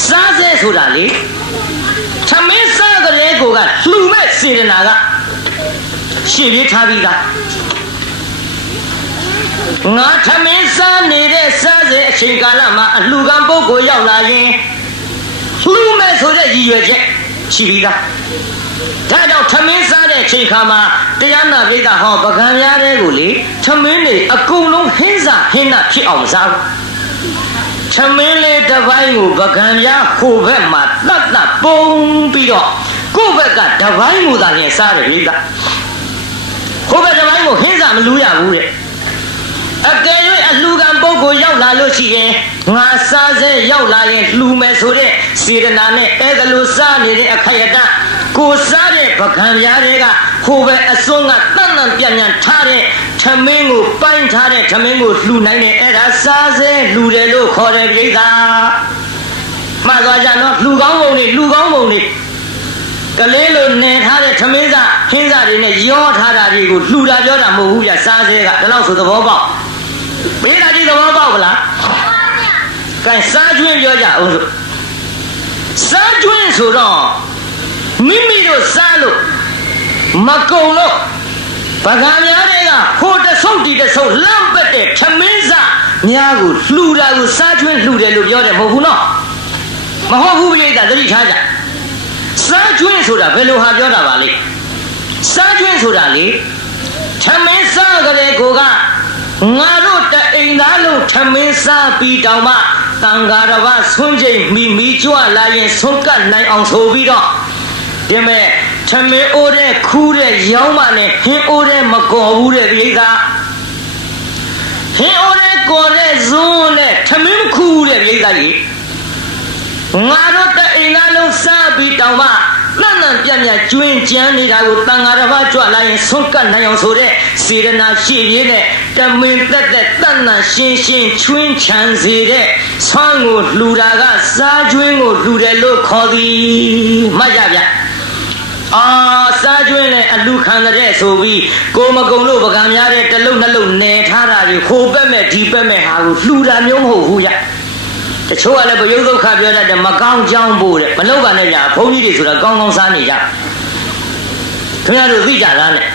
စားစဲဆိုတာလေထမင်းစားတဲ့ကိုကလှူမဲ့စေတနာကရှေ့ပြေးထားပြီးသားငါထမင်းစားနေတဲ့စားစဲအချိန်ကာလမှာအလှခံပုဂ္ဂိုလ်ရောက်လာရင်လှူမဲ့ဆိုတဲ့ရည်ရွယ်ချက်ရှိပြီးသားဒါကြောင့်ထမင်းစားတဲ့အချိန်ခါမှာတရားနာပိဋကဟောပကံများတဲ့ကိုလေထမင်းတွေအကုန်လုံးဟင်းစားဟင်းနာဖြစ်အောင်စားထမင်းလေးတစ်ပိုင်းကိုပကံများဟိုဘက်မှာတတ်တတ်ပုံပြီးတော့ကိုယ့်ဘက်ကတစ်ပိုင်းကိုသာလျှင်စားတယ်ပိဋကဟိုဘက်တစ်ပိုင်းကိုဟင်းစားမလူရဘူးတဲ့အကယ်၍အလှခံပုဂ္ဂိုလ်ရောက်လာလို့ရှိရင်ငါစားစဲရောက်လာရင်လှူမယ်ဆိုတဲ့စေတနာနဲ့အဲ့ဒါလိုစားနေတဲ့အခိုက်အတန့်ကိုစားတဲ့ပကံပြားတွေကဟိုပဲအစွန်းကတန်တန်ပြန်ပြန်ထားတဲ့ထမင်းကိုပိုင်းထားတဲ့ထမင်းကိုလှူနိုင်တဲ့အဲ့ဒါစားစဲလှူတယ်လို့ခေါ်တယ်ပြိဿမှတ်သွားကြနော်လှူကောင်းပုံတွေလှူကောင်းပုံတွေကလေးလိုနေထားတဲ့ထမင်းစားဟင်းစားတွေနဲ့ရောထားတာတွေကိုလှူတာပြောတာမဟုတ်ဘူးဗျစားစဲကဒါတော့ဆိုသဘောပေါက်ပိဋကကြီးသဘောပေါက်ဗလားကဲစားကျွင်းပြောကြအောင်ဆိုစားကျွင်းဆိုတော့မိမိတို့စားလို့မကုံလို့ပကံများတွေကဟိုတဆုပ်ဒီတဆုပ်လမ်းပက်တဲ့ထမင်းစားညာကိုလှူတာကိုစားကျွင်းလှူတယ်လို့ပြောတယ်မဟုတ်ဘူးနော်မဟုတ်ဘူးပြိဿသတိထားကြစားကျွင်းဆိုတာဘယ်လိုဟာပြောတာပါလဲစားကျွင်းဆိုတာလေထမင်းစားကြတဲ့ကိုကငါတို့တအိမ်သားလုံးထမင်းစားပြီးတောင်မှတန်ဃာတော်ကဆွန့်ချိန်မိကြွလာရင်ဆုံးကတ်နိုင်အောင်ဆိုပြီးတော့ဒီမဲ့ထမင်းအိုးတဲ့ခူးတဲ့ရောင်းမနဲ့ဟင်းအိုးတဲ့မကော်ဘူးတဲ့ပြိဿဟင်းအိုးတဲ့ကော်တဲ့ဇွန်းနဲ့ထမင်းခူးတဲ့ပြိဿကြီး ငါတို့တအိမ်သားလုံးစားပြီးတောင်မှလန့်လန့်ပြတ်ပြတ်ကျွင်းကြမ်းနေတာကိုတန်ဃာတစ်ပါးကြွလာရင်ဆုံးကတ်နိုင်အောင်ဆိုတဲ့စေရနာရှိပြည့်တဲ့တမင်သက်သက်တန်တန်ရှင်းရှင်းချွင်းချမ်းစေတဲ့ဆွမ်းကိုလှူတာကစားကျွင်းကိုလှူတယ်လို့ခေါ်သည်မှတ်ကြဗျစားကျွင်းနဲ့အလူခံတဲ့ဆိုပြီးကိုမကုံလို့ပကံများတဲ့တလုံးနှလုံးနေထားတာတွေခိုးပက်မဲ့ဒီပက်မဲ့ဟာကိုလှူတာမျိုးမဟုတ်ဘူးဗျတချို့ကလည်းပယုတ်ဒုက္ခပြောတတ်တယ်မကောင်းကြောင်းဖို့တဲ့မလုပ်ပါနဲ့ဗျဘုန်းကြီးတွေဆိုတာကောင်းကောင်းစားနေကြခင်ဗျားတို့သိကြလားနဲ့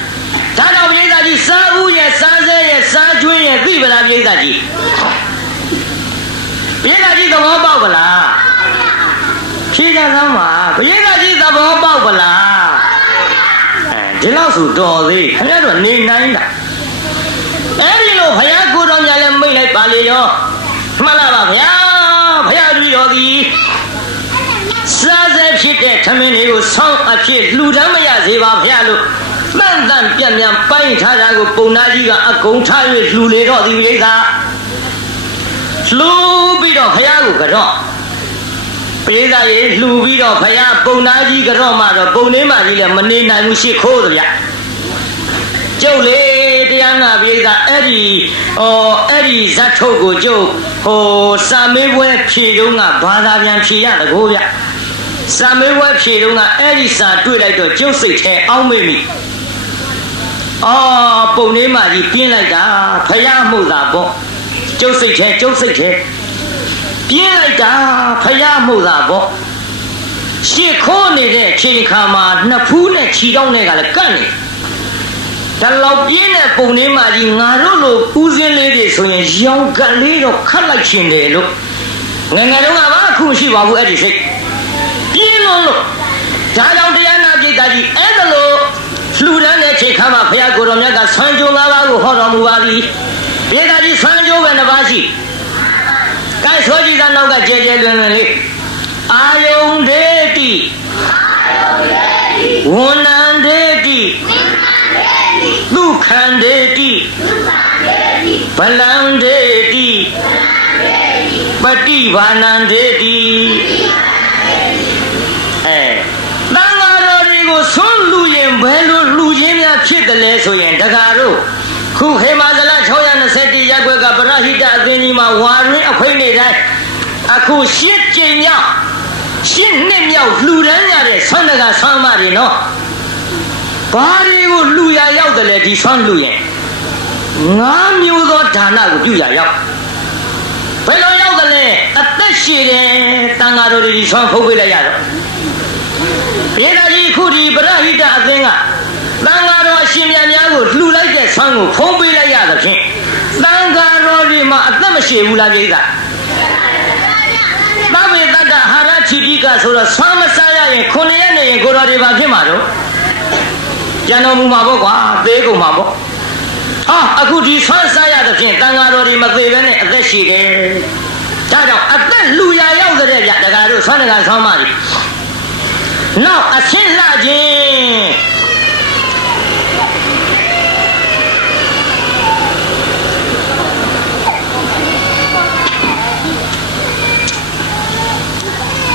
ဒါတော့ပြိဿကြီးစားဘူးရဲ့စားစဲရဲ့စားကျွင်းရဲ့သိပလားပြိဿကြီးပြိဿကြီးသဘောပေါက်ပလားဖြေကြသမ်းပါပြိဿကြီးသဘောပေါက်ပလားဒီလောက်ဆိုတော်သေးခင်ဗျားတို့နေနိုင်တာအဲ့ဒီလိုဘုရားကိုယ်တော်များလည်းမိတ်လိုက်ပါလေရောမှန်လားပါဗျာဘုရားကြီးတော်သည်စားစဲဖြစ်တဲ့ထမင်းတွေကိုဆောင်းအဖြစ်လှူဒန်းမရစေပါဗျာလို့တန်တန်ပြန့်ပြန့်ပိုင်းထားတာကိုပုံနာကြီးကအကုန်ထား၍လှူလေတော့ဒီပြိဿလှူပြီးတော့ဘုရားကိုကြော့ပြိဿရေလှူပြီးတော့ဘုရားပုံနာကြီးကြော့မှတော့ပုံနေမှကြီးလည်းမနေနိုင်ဘူးရှစ်ခိုးတယ်ဗျကျုပ်လေတရားနာပြိဿအဲ့ဒီဇတ်ထုတ်ကိုကျုပ်စာမေးပွဲဖြေတုံးကဘာသာပြန်ဖြေရတကောဗျစာမေးပွဲဖြေတုံးကအဲ့ဒီစာတွေ့လိုက်တော့ကျုပ်စိတ်ထဲအောင်းမိမိပုံနေမှကြီးပြင်းလိုက်တာဖယားမှုသာပေါ့ကျုပ်စိတ်ထဲပြင်းလိုက်တာဖယားမှုသာပေါ့ရှစ်ခိုးနေတဲ့ချိန်ခါမှာနှစ်ဖူးနဲ့ခြီတောင်းနဲ့ကလည်းကန့်နေဒါလောက်ပြင်းတဲ့ပုံလေးမှကြီးငါတို့လိုဦးစင်းလေးတွေဆိုရင်ရောင်ကလေးတော့ခတ်လိုက်ချင်တယ်လို့ငယ်ငယ်တုန်းကဘာအခုမရှိပါဘူးအဲ့ဒီစိတ်ပြင်းလို့ဒါကြောင့်တရားနာပိဋကကြီးအဲ့ဒါလို့လှူဒန်းတဲ့ချိန်ခါမှာဘုရားကိုယ်တော်မြတ်ကဆွမ်းကြိုး၅ပါးကိုဟောတော်မူပါသည်ပိဋကကြီးဆွမ်းကြိုးပဲနှစ်ပါးရှိကဲဆိုကြည့်သားနောက်ကကျဲကျဲလွင်လွင်လေးအာယုန်ဒေတိဝန္နံဒေတိဒုက္ခံဒေတိဗလံဒေတိပฏิဘာနံဒေတိတန်ဃာတော်တွေကိုဆွမ်းလူရင်ဘယ်လိုလူချင်းများဖြစ်တယ်လဲဆိုရင်တက္ကသိုလ်ခုခေမာဇလ621ရပ်ကွက်ကပရဟိတအသင်းကြီးမှာဝါရင်းအဖိတ်နေတိုင်းအခု8 ကြိမ်မြောက်8 နှစ်မြောက်လှူဒန်းရတဲ့ဆွမ်းတကဆွမ်းမတွေနော်ဘာတွေကိုလှူရရောက်တယ်လဲဒီဆွမ်းလှူရင်5 မျိုးသောဒါနကိုပြုရရောက်ဘယ်လိုရောက်တယ်လဲအသက်ရှည်တယ်တန်ဃာတော်တွေဒီဆွမ်းဖုံးပေးလိုက်ရတော့ပြေသာကြီးခုဒီပရဟိတအသင်းကတန်ဃာတော်ရှင်မြတ်များကိုလှူလိုက်တဲ့ဆွမ်းကိုဖုံးပေးလိုက်ရသဖြင့်တန်ဃာတော်တွေမှာအသက်မရှည်ဘူးလားပြေသာသဗ္ဗေတ္တဟာရချိတိကဆိုတော့ဆွမ်းမစားရရင်9 ရက်နေရင်ကိုတော်တွေဘာဖြစ်မှာတော့ကျန်တော်မူမှာပေါ့ကွာသေးကုန်မှာပေါ့အခုဒီဆွမ်းစားရသဖြင့်တန်ဃာတော်တွေမသေးဘဲနဲ့အသက်ရှည်တယ်ဒါကြောင့်အသက်လူရရောက်တဲ့ဗျတက္ကသိုလ်ဆွမ်းတကဆွမ်းမကြီးနောက်အရှင်းလှခြင်း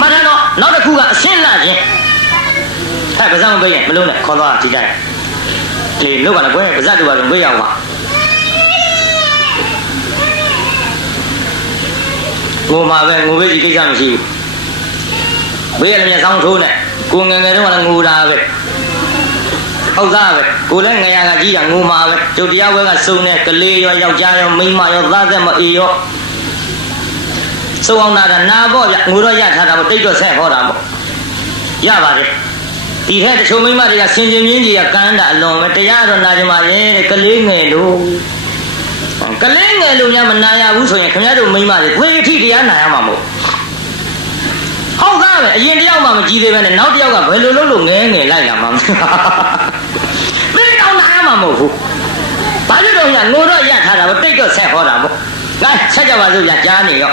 မထတော့နောက်တစ်ခုကအရှင်းလှခြင်းပါဇက်မပေးရင်မလုံးနဲ့ခေါ်သွားကြည့်ကြတယ်လေလောက်ကလည်းကွဲပါဇက်တို့ပါရင်ဝေးရောက်ပါငိုမှာပဲငိုပေးကြီးကိစ္စမရှိဘူးဘေးရလည်းမျက်စောင်းထိုးနဲ့ကိုငယ်ငယ်တုန်းကလည်းငိုတာပဲဟုတ်သားပဲကိုလည်းငယ်ရကကြီးကငိုမှာပဲကျုပ်တရားဝဲကစုံတဲ့ကလေးရောယောက်ျားရောမိန်းမရောသားသက်မအေးရောစုံအောင်နာပေါ့ဗျငိုတော့ရထားတာပေါ့တိတ်တော့ဆက်ဟောတာပေါ့ရပါတယ်ဒီဟဲ့တချို့မိန်းမတွေကဆင်ကျင်မြင်းကြီးကကန်းတာအလွန်ပဲတရားတော့နာကြမှာရဲ့ကလေးငယ်လို့များမနာရဘူးဆိုရင်ခင်ဗျားတို့မိန်းမတွေခွေးအထိတရားနာရမှာမို့ဟုတ်သားပဲအရင်တယောက်မှမကြည့်သေးပဲနဲ့နောက်တယောက်ကဘယ်လိုလုပ်လို့ငဲငယ်လိုက်လာမှာမသိတော့နာရမှာမဟုတ်ဘူးဘာလို့တော့ညငိုတော့ရထားတာပဲတိတ်တော့ဆက်ဟောတာပေါ့ကဲဆက်ကြပါစို့ဗျကြားနေရော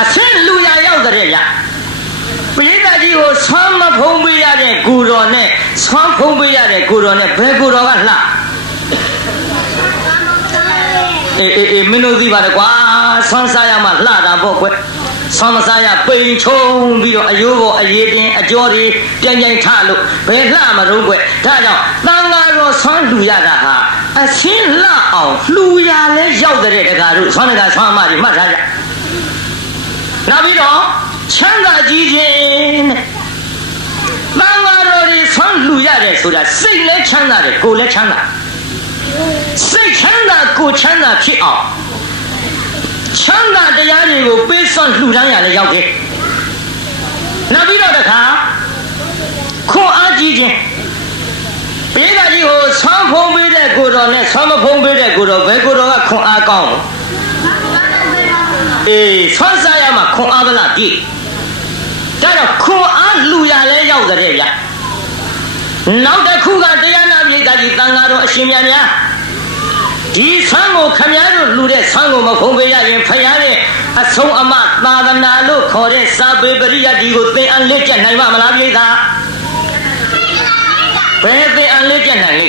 အဆင်းလူရရောက်တဲ့ဗျပိဋကကြီးကိုဆွမ်းမဖုံးပေးရတဲ့ကိုတော်နဲ့ဆွမ်းဖုံးပေးရတဲ့ကိုတော်နဲ့ဘယ်ကိုတော်ကလှအေးမင်းတို့သိပါတယ်ကွာဆွမ်းစားရမှလှတာပေါ့ကွ ဆောင်းမစားရပိန်ချုံပြီးတော့အယိုးပေါ်အရေးတင်အကျော်တွေပြန်ပြန်ထလို့ဘယ်လှမတော့ကွဒါကြောင့်သံဃာတော်ဆွမ်းလှူရတာဟာအရှင်းလှအောင်လှူရလဲရောက်တဲ့တကားတို့ဆွမ်းတကားဆွမ်းအမတွေမှတ်ထားကြနောက်ပြီးတော့ချမ်းသာကြီးခြင်းတဲ့သံဃာတော်တွေဆွမ်းလှူရတယ်ဆိုတာစိတ်လည်းချမ်းသာတယ်ကိုယ်လည်းချမ်းသာစိတ်ချမ်းသာကိုယ်ချမ်းသာဖြစ်အောင်ချမ်းသာတရားတွေကိုပေးစွန့်လှူဒန်းရလဲရောက်ခဲ့နောက်ပြီးတော့တခါခွန်အားကြီးခြင်းပိဋကကြီးကိုဆွမ်းဖုံးပေးတဲ့ကိုတော်နဲ့ဆွမ်းမဖုံးပေးတဲ့ကိုတော်ဘယ်ကိုတော်ကခွန်အားကောင်းဆွမ်းစားရမှာခွန်အားဗလားပြည့်ဒါတော့ခွန်အားလှူရလဲရောက်တဲ့ဗျနောက်တစ်ခုကတရားနာပိဋကကြီးသံဃာတော်အရှင်မြတ်များဒီဆန်းကိုခမည်းတော်လှူတဲ့ဆန်းကိုမဖုံးပေးရရင်ဖယားရဲ့အဆုံးအမသာသနာလို့ခေါ်တဲ့စာပေပရိယတ်ဒီကိုသင်အန်လက်ကျက်နိုင်မှာမလားပြိဿဘယ်သင်အန်လက်ကျက်နိုင်လဲ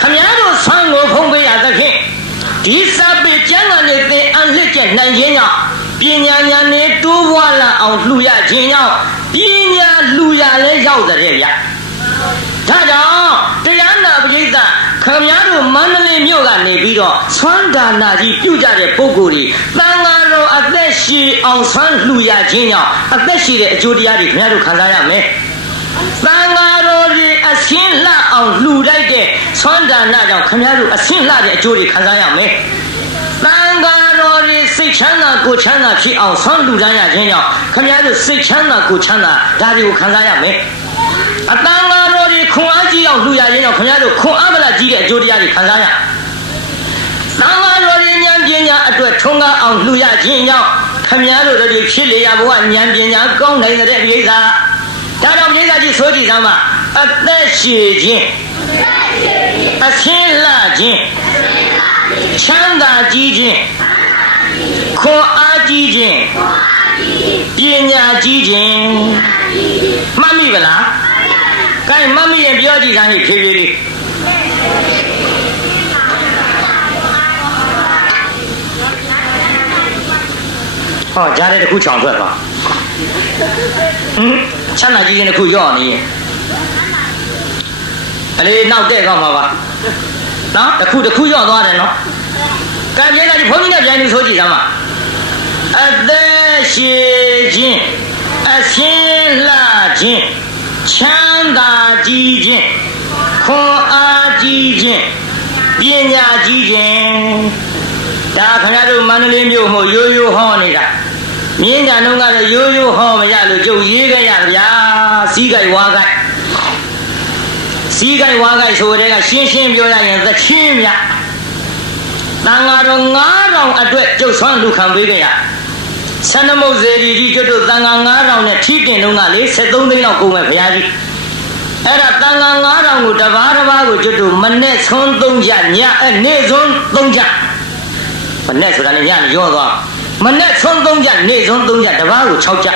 ခမည်းတော်ဆန်းကိုဖုံးပေးရသဖြင့်ဒီစာပေကျမ်းကနေသင်အန်လက်ကျက်နိုင်ခြင်းကြောင့်ပညာဉာဏ်နဲ့တိုးပွားလာအောင်လှူရခြင်းကြောင့်ပညာလှူရလဲရောက်တဲ့ဗျဒါကြောင့်တရားနာပရိသတ်ခမည်းတော်မန္တလေးမြို့ကနေပြီးတော့ဆွမ်းဒါနာကြီးပြုကြတဲ့ပုဂ္ဂိုလ်တွေသံဃာတော်အသက်ရှည်အောင်ဆွမ်းလှူရခြင်းကြောင့်အသက်ရှည်တဲ့အကျိုးတရားတွေခမည်းတော်ခံစားရမယ်သံဃာတော်တွေအရှင်းလှအောင်လှူလိုက်တဲ့ဆွမ်းဒါနာကြောင့်ခမည်းတော်အရှင်းလှတဲ့အကျိုးတွေခံစားရမယ်သံဃာတော်တွေစိတ်ချမ်းသာကိုယ်ချမ်းသာဖြစ်အောင်ဆွမ်းလှူဒန်းရခြင်းကြောင့်ခမည်းတော်စိတ်ချမ်းသာကိုယ်ချမ်းသာဒါတွေကိုခံစားရမယ်အတန်ဃာတော်တွေခွန်အားကြီးအောင်လှူရခြင်းကြောင့်ခင်ဗျားတို့ခွန်အားမလားကြီးတဲ့အကျိုးတရားတွေခံစားရသံဃာတော်တွေဉာဏ်ပညာအတွက်ထွန်းကားအောင်လှူရခြင်းကြောင့်ခင်ဗျားတို့တို့ဖြစ်လေရဘဝဉာဏ်ပညာကောင်းနိုင်တဲ့ပိဋကဒါကြောင့်ပိဋကကြီးဆိုကြည့်စမ်းပါအသက်ရှည်ခြင်းအရှင်းလှခြင်းချမ်းသာကြီးခြင်းခွန်အားကြီးခြင်းပညာကြီးခြင်းမှတ်မိပါလားကဲမမီးရင်ပြောကြည့်စမ်းဖြည်းဖြည်းလေးဟောကြားတဲ့တစ်ခုချောင်ထွက်သွားချမ်းသာကြီးရင်တစ်ခုရော့နေအလေးနောက်တဲ့ကောင်းပါပါနော်တစ်ခုရော့သွားတယ်နော်ကဲပြေးလိုက်ဘုန်းကြီးနဲ့ပြန်ပြီးဆိုကြည့်စမ်းပါအသက်ရှည်ခြင်းအရှင်းလှခြင်းချမ်းသာကြီးခြင်းခွန်အားကြီးခြင်းပညာကြီးခြင်းဒါခင်ဗျားတို့မန္တလေးမြို့မှာရိုးရိုးဟောနေတာမြင်းကြံတော့ကတော့ရိုးရိုးဟောမရလို့ကျုပ်ရေးခဲ့ရဗျာစီးကြိုက်ဝါကြိုက်ဆိုတဲ့ကရှင်းရှင်းပြောရရင်သချင်းမြသံဃာတော်9000အတွက်ကျုပ်ဆွမ်းလူခံပေးခဲ့ရဆန္ဒမုတ်စေတီကြီးကျွတ်တို့သံဃာ9000နဲ့ထိတင်တော့ကလေ73သိန်းလောက်ကုန်မဲ့ဘုရားကြီးအဲ့ဒါသံဃာ9000ကိုတပါးကိုကျွတ်တို့မနဲ့ဆွန်း3ကြညနေ့ဆွန်း3ကြမနဲ့ဆိုတာလည်းညရောသွားမနဲ့ဆွန်း3ကြနေ့ဆွန်း3ကြတပါးကို6ကြ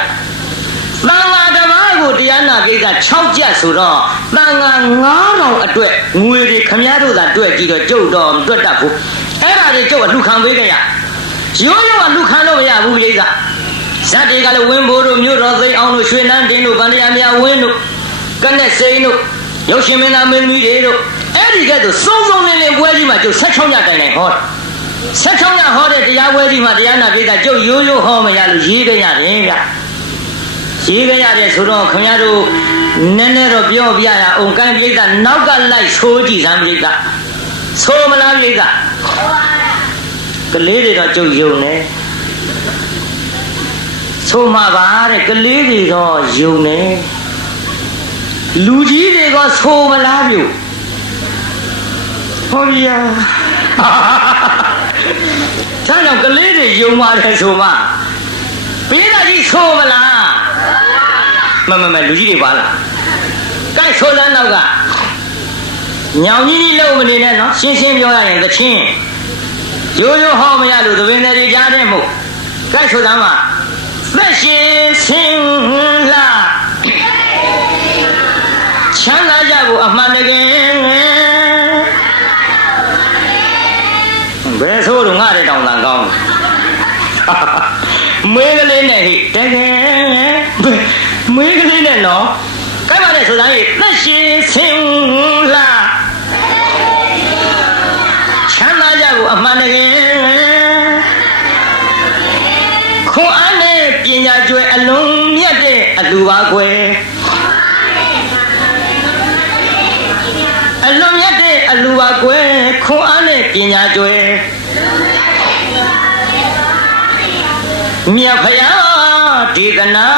သံဃာတပါးကိုတရားနာကိစ္စ6ကြဆိုတော့သံဃာ9000အတွက်ငွေတွေခမည်းတော်သာတွက်ကြည့်တော့ကျုပ်တော့တွက်တတ်ဘူးအဲ့ဒါတွေကျုပ်အလှခံပေးကြရရိုးရိုးကလူခံလို့မရဘူးပိဋကဇတ်တွေကလည်းဝင်းဘိုးတို့မြို့တော်သိအောင်တို့ရွှေနန်းတင်းတို့ဗန္ဓရာမြဝင်းတို့ကနဲ့စိန်တို့ရုပ်ရှင်မင်းသားမင်းသမီးတွေတို့အဲ့ဒီကဲ့သို့စုံစုံလင်းလင်းပွဲကြီးမှာကျုပ်16ညတိုင်တိုင်ဟော16ညဟောတဲ့တရားပွဲကြီးမှာတရားနာပိဋကကျုပ်ရိုးရိုးဟောမရလို့ရေးကြရတယ်ဗျရေးကြရတယ်ဆိုတော့ခင်ဗျားတို့နည်းနည်းတော့ပြောပြရအောင်ကံပိဋကနောက်ကလိုက်ဆိုးကြည့်စမ်းပိဋကဆိုးမလားပိဋကကလေးတွေတော့ကြုတ်ယုံနေဆိုမှပါတဲ့ကလေးတွေတော့ယုံနေလူကြီးတွေကဆိုမလားပြုဟောဗျာဒါကြောင့်ကလေးတွေယုံပါတယ်ဆိုမှပိဋကကြီးဆိုမလားမလူကြီးတွေပါလားကဲဆိုလန်းတော့ကညောင်ကြီးလုံးမနေနဲ့နော်ရှင်းရှင်းပြောရရင်သချင်းရိုးရိုးဟောမရလို့သဘင်တွေကြားတဲ့မို့ကဲဆိုသားမှာသက်ရှင်ဆင်းလာချမ်းသာကြဖို့အမှန်တကယ်ဘယ်ဆိုတော့ငါတဲ့တောင်တန်ကောင်းမ ွေးကလေးနဲ့ဟိတကယ်မွေးကလေးနဲ့နော်ကဲပါလေဆိုတာဟိသက်ရှင်စင်လာချမ်းသာကြဖို့အမှန်တကယ်ခွန်အားနဲ့ပညာကျွဲအလုံးမြတ်တဲ့အလူပါကွယ်အလုံးမြတ်တဲ့အလူပါကွယ်ခွန်အားနဲ့ပညာကျွဲမြတ်ဖယားဒီကနာ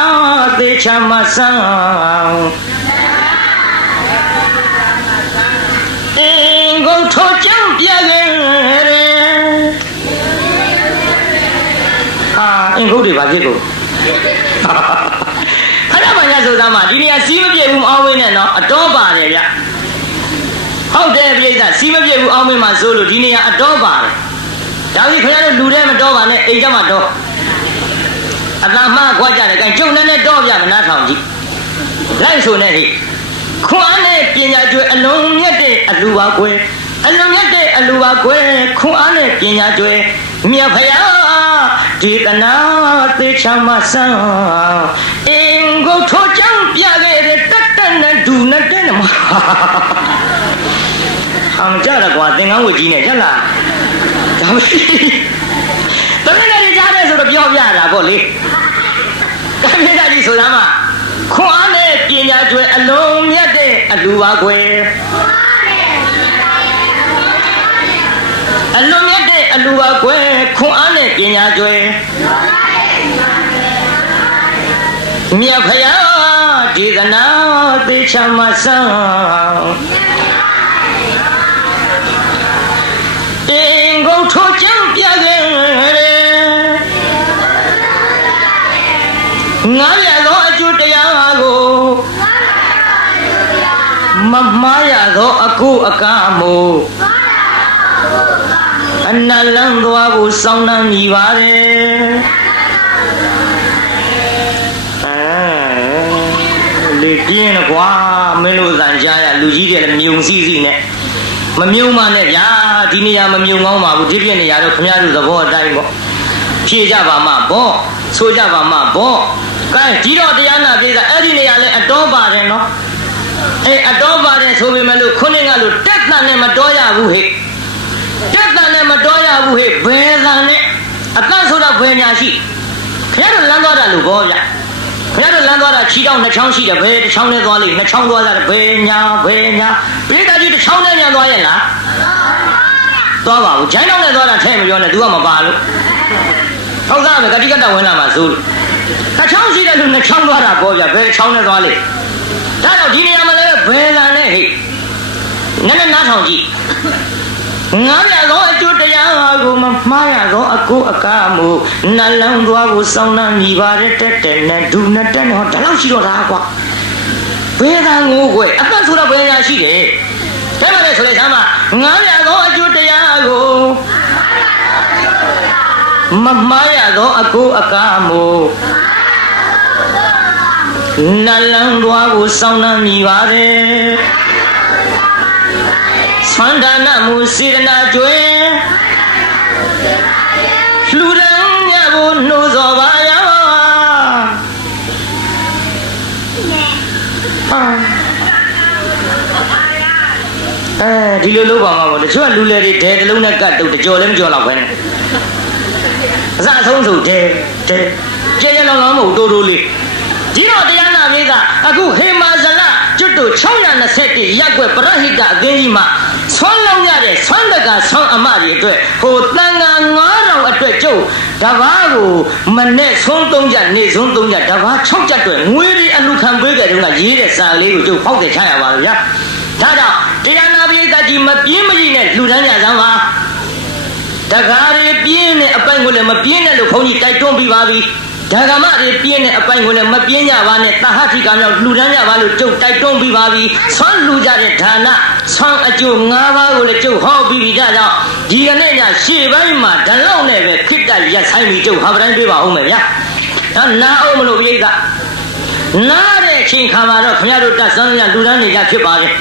သေချာမဆန်းအင်းကိုထိုးချမ်းပြခဲ့အင်းဟုတ်တယ်ဗာဖြစ်ကိုခဏမှညဆိုသားမှာဒီနေရာစီးမပြေဘူးမအောင်ဝင်းနဲ့နော်အတော်ပါတယ်ဗျဟုတ်တယ်ပြိဿစီးမပြေဘူးအောင်ဝင်းမှာဆိုလို့ဒီနေရာအတော်ပါတယ်ဒါကြီးခင်ဗျားတို့လူထဲမတော်ပါနဲ့အိမ်ထဲမှာတော့အတမခွာကြတယ်ကဲကျုံနဲ့တော့ပြမနာဆောင်ကြည့်လိုက်ဆိုနေဟိခွန်အားနဲ့ပညာကျွဲအလုံးမြတ်တဲ့အလူပါကွယ်အလုံးမြတ်တဲ့အလူပါကွယ်ခွန်အားနဲ့ပညာကျွဲမြတ်ဖယားဒီကနာသေချာမဆန်းအင်းကိုထိုးချမ်းပြခဲ့တဲ့တက်တက်နဲ့ဒူနဲ့တဲ့မှာဟမ်ကြရကွာသင်္ကန်းဝတ်ကြီးနဲ့ရက်လားဒါမတမန်ကြီးကြားတယ်ဆိုတော့ပြောပြတာပေါ့လေတမန်ကြီးဆိုတာမှခွန်အားနဲ့ပညာကျွဲအလုံးမြတ်တဲ့အလူပါကွယ်အလုံးမြတ်တဲ့အလူပါကွယ်ခွန်အားနဲ့ပညာကျွဲမြတ်ဖယားဒီကနာသေချာမဆန်းအင်းကိုထိုးချမ်းပြခဲ့ငါရသောအကျိုးတရားကိုမမှားရသောအကုအကမို့အနလန်းသွားဖို့စောင်းနှံမိပါတယ်လေပြင်းကွာမင်းတို့စံကြားရလူကြီးတွေလည်းမြုံစီစီနဲ့မမြုံမနဲ့ဗျာဒီနေရာမမြုံကောင်းပါဘူးဒီပြည့်နေရာတော့ခင်ဗျားတို့သဘောအတိုင်းပေါ့ဖြေကြပါမှပေါ့ဆိုကြပါမှပေါ့ကဲကြီးတော့တရားနာပြေးတာအဲ့ဒီနေရာလဲအတော်ပါတယ်နော်အေးအတော်ပါတယ်ဆိုပေမဲ့လို့ခုနှစ်ကလို့တက်တန်နဲ့မတော်ရဘူးဟဲ့တက်တန်နဲ့မတော်ရဘူးဟဲ့ဘယ်တန်နဲ့အတန့်ဆိုတော့ဘယ်ညာရှိခင်ဗျားတို့လမ်းသွားတာလို့ဘောဗျခင်ဗျားတို့လမ်းသွားတာခြေတောင်းနှစ်ချောင်းရှိတယ်ဘယ်တစ်ချောင်းနဲ့သွားလိမ့်နှစ်ချောင်းသွားကြတယ်ဘယ်ညာပြိတ္တာကြီးတစ်ချောင်းနဲ့ညာသွားရဲ့လားသွားပါဘူးဂျိုင်းတောင်းနဲ့သွားတာထဲမပြောနဲ့ तू ကမပါလို့ဟုတ်သားမယ်ဂတိကတဝင်လာမှာစိုးလို့တစ်ချောင်းရှိတယ်လို့နှစ်ချောင်းသွားတာပေါ့ဗျဘယ်တစ်ချောင်းနဲ့သွားလိမ့်ဒါတော့ဒီနေရာမှာလည်းဘယ်လာနဲ့ဟိနည်းနည်းနားထောင်ကြည့်ငါရသောအကျိုးတရားကိုမမှားရသောအကုအကမှုနှလုံးသွားကိုစောင်းနှံမိပါတဲ့တက်တဲ့နဲ့ဒူနဲ့တက်နဲ့ဟောဒါလောက်ရှိတော့တာကွာဘယ်သာငိုးကွယ်အသက်ဆိုတော့ဘယ်ညာရှိတယ်ဒါမှလည်းဆိုလိုက်သမ်းမငါရသောအကျိုးတရားကိုမမှားရသောအကုအကမှုနှလုံးသွားကိုစောင်းနှံမိပါတယ်သန္တာနမှုစေတနာကျွဲလူရန်မြတ်ကိုနှိုးစော်ပါရဒီလိုလုပ်ပါမှာပေါ့တချို့ကလူလေတွေဒဲတလုံးနဲ့ကတ်တုတ်တကြော်လည်းမကြော်တော့ပဲနဲ့အစအဆုံးဆိုဒဲကျဲလောင်းလောင်းမဟုတ်တိုးတိုးလေးဒီတော့တရားနာပြေးကအခုဟေမာဇလကျွတ်တို့621ရက်ွက်ပရဟိတအသင်းကြီးမှာဆွမ်းလုံးရတဲ့ဆွမ်းတကဆွမ်းအမကြီးအတွက်ဟိုတန်ခါ9000အတွက်ကျုပ်တဘာကိုမနဲ့ဆွမ်း3ချက်နေဆွမ်း3ချက်တဘာ6ချက်အတွက်ငွေရီအလူခံပေးကြတဲ့ကရေးတဲ့စာလေးကိုကျုပ်ဖောက်တယ်ချရပါလို့ဗျာဒါကြောင့်တရားနာပြေးကကြီးမပြင်းမကြီးနဲ့လူတန်းကြစမ်းပါတကားတွေပြင်းတဲ့အပိုင်ကိုလည်းမပြင်းနဲ့လို့ခေါင်းကြီးတိုက်တွန်းပြီးပါပြီဒါကမတွေပြင်းတဲ့အပိုင်ကိုလည်းမပြင်းကြပါနဲ့တဟတိကမြောက်လူတန်းကြပါလို့ကျုပ်တိုက်တွန်းပြီးပါပြီဆွမ်းလူကြတဲ့ဒါနဆွမ်းအကျိုး၅ပါးကိုလည်းကျုပ်ဟောပြီးပြီဒါကြောင့်ဒီကနေ့ညရှေ့ပိုင်းမှာဓလောက်နဲ့ပဲခိတ္တရက်ဆိုင်ပြီးကျုပ်ဟာပတိုင်းပြေးပါဦးမယ်ဗျာဒါနာအောင်မလို့ပြိဿနားတဲ့အချိန်ခါမှာတော့ခင်ဗျားတို့တက်ဆန်းရလူတန်းနေကြဖြစ်ပါရဲ့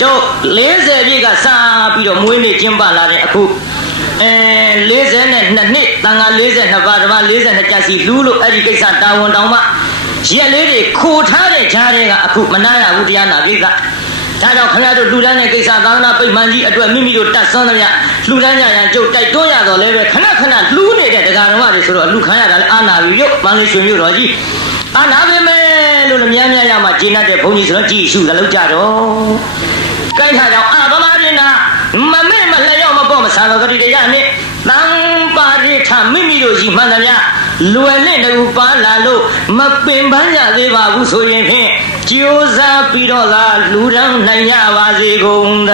ကျုပ်40ပြည့်ကစပြီးတော့မွေးနေ့ကျင်းပလာတဲ့အခု 42နှစ်တန်ခါ42ပါးဓမ္မ42ကျပ်စီလူးလို့အဲ့ဒီကိစ္စတာဝန်တောင်မှရက်လေးတွေခိုထားတဲ့ကြားတွေကအခုမနာရဘူးတရားနာကိစ္စဒါကြောင့်ခင်ဗျားတို့လှူဒန်းတဲ့ကိစ္စသာသနာပိတ်မှန်ကြီးအတွက်မိမိတို့တတ်ဆွမ်းသမျှလှူဒန်းကြရန်ကြုတ်တိုက်တွန်းရတော့လည်းပဲခဏခဏလှူးနေတဲ့တရားတော်တွေဆိုတော့လှူခံရတာလည်းအာနာပြီရုပ်မန္တလေးရွှေမြို့တော်ကြီးအာနာပဲမဲလို့လည်းများများရမှဂျင်းတဲ့ဘုန်းကြီးဆိုတော့ကြည်ရှုသလုံးကြတော့ကိုက်ထားကြောင့်ဗမာပြည်နာမမေ့မလျော့မပေါ့မဆန်တော်တည်းရနဲ့တန်ပါရိထမိမိတို့ရှိမှန်သမျှလွယ်နဲ့တူပါလာလို့မပင်ပန်းရသေးပါဘူးဆိုရင်ဖြင့်ကြိုးစားပြီးတော့သာလူတော်နိုင်ရပါစေကုန်သ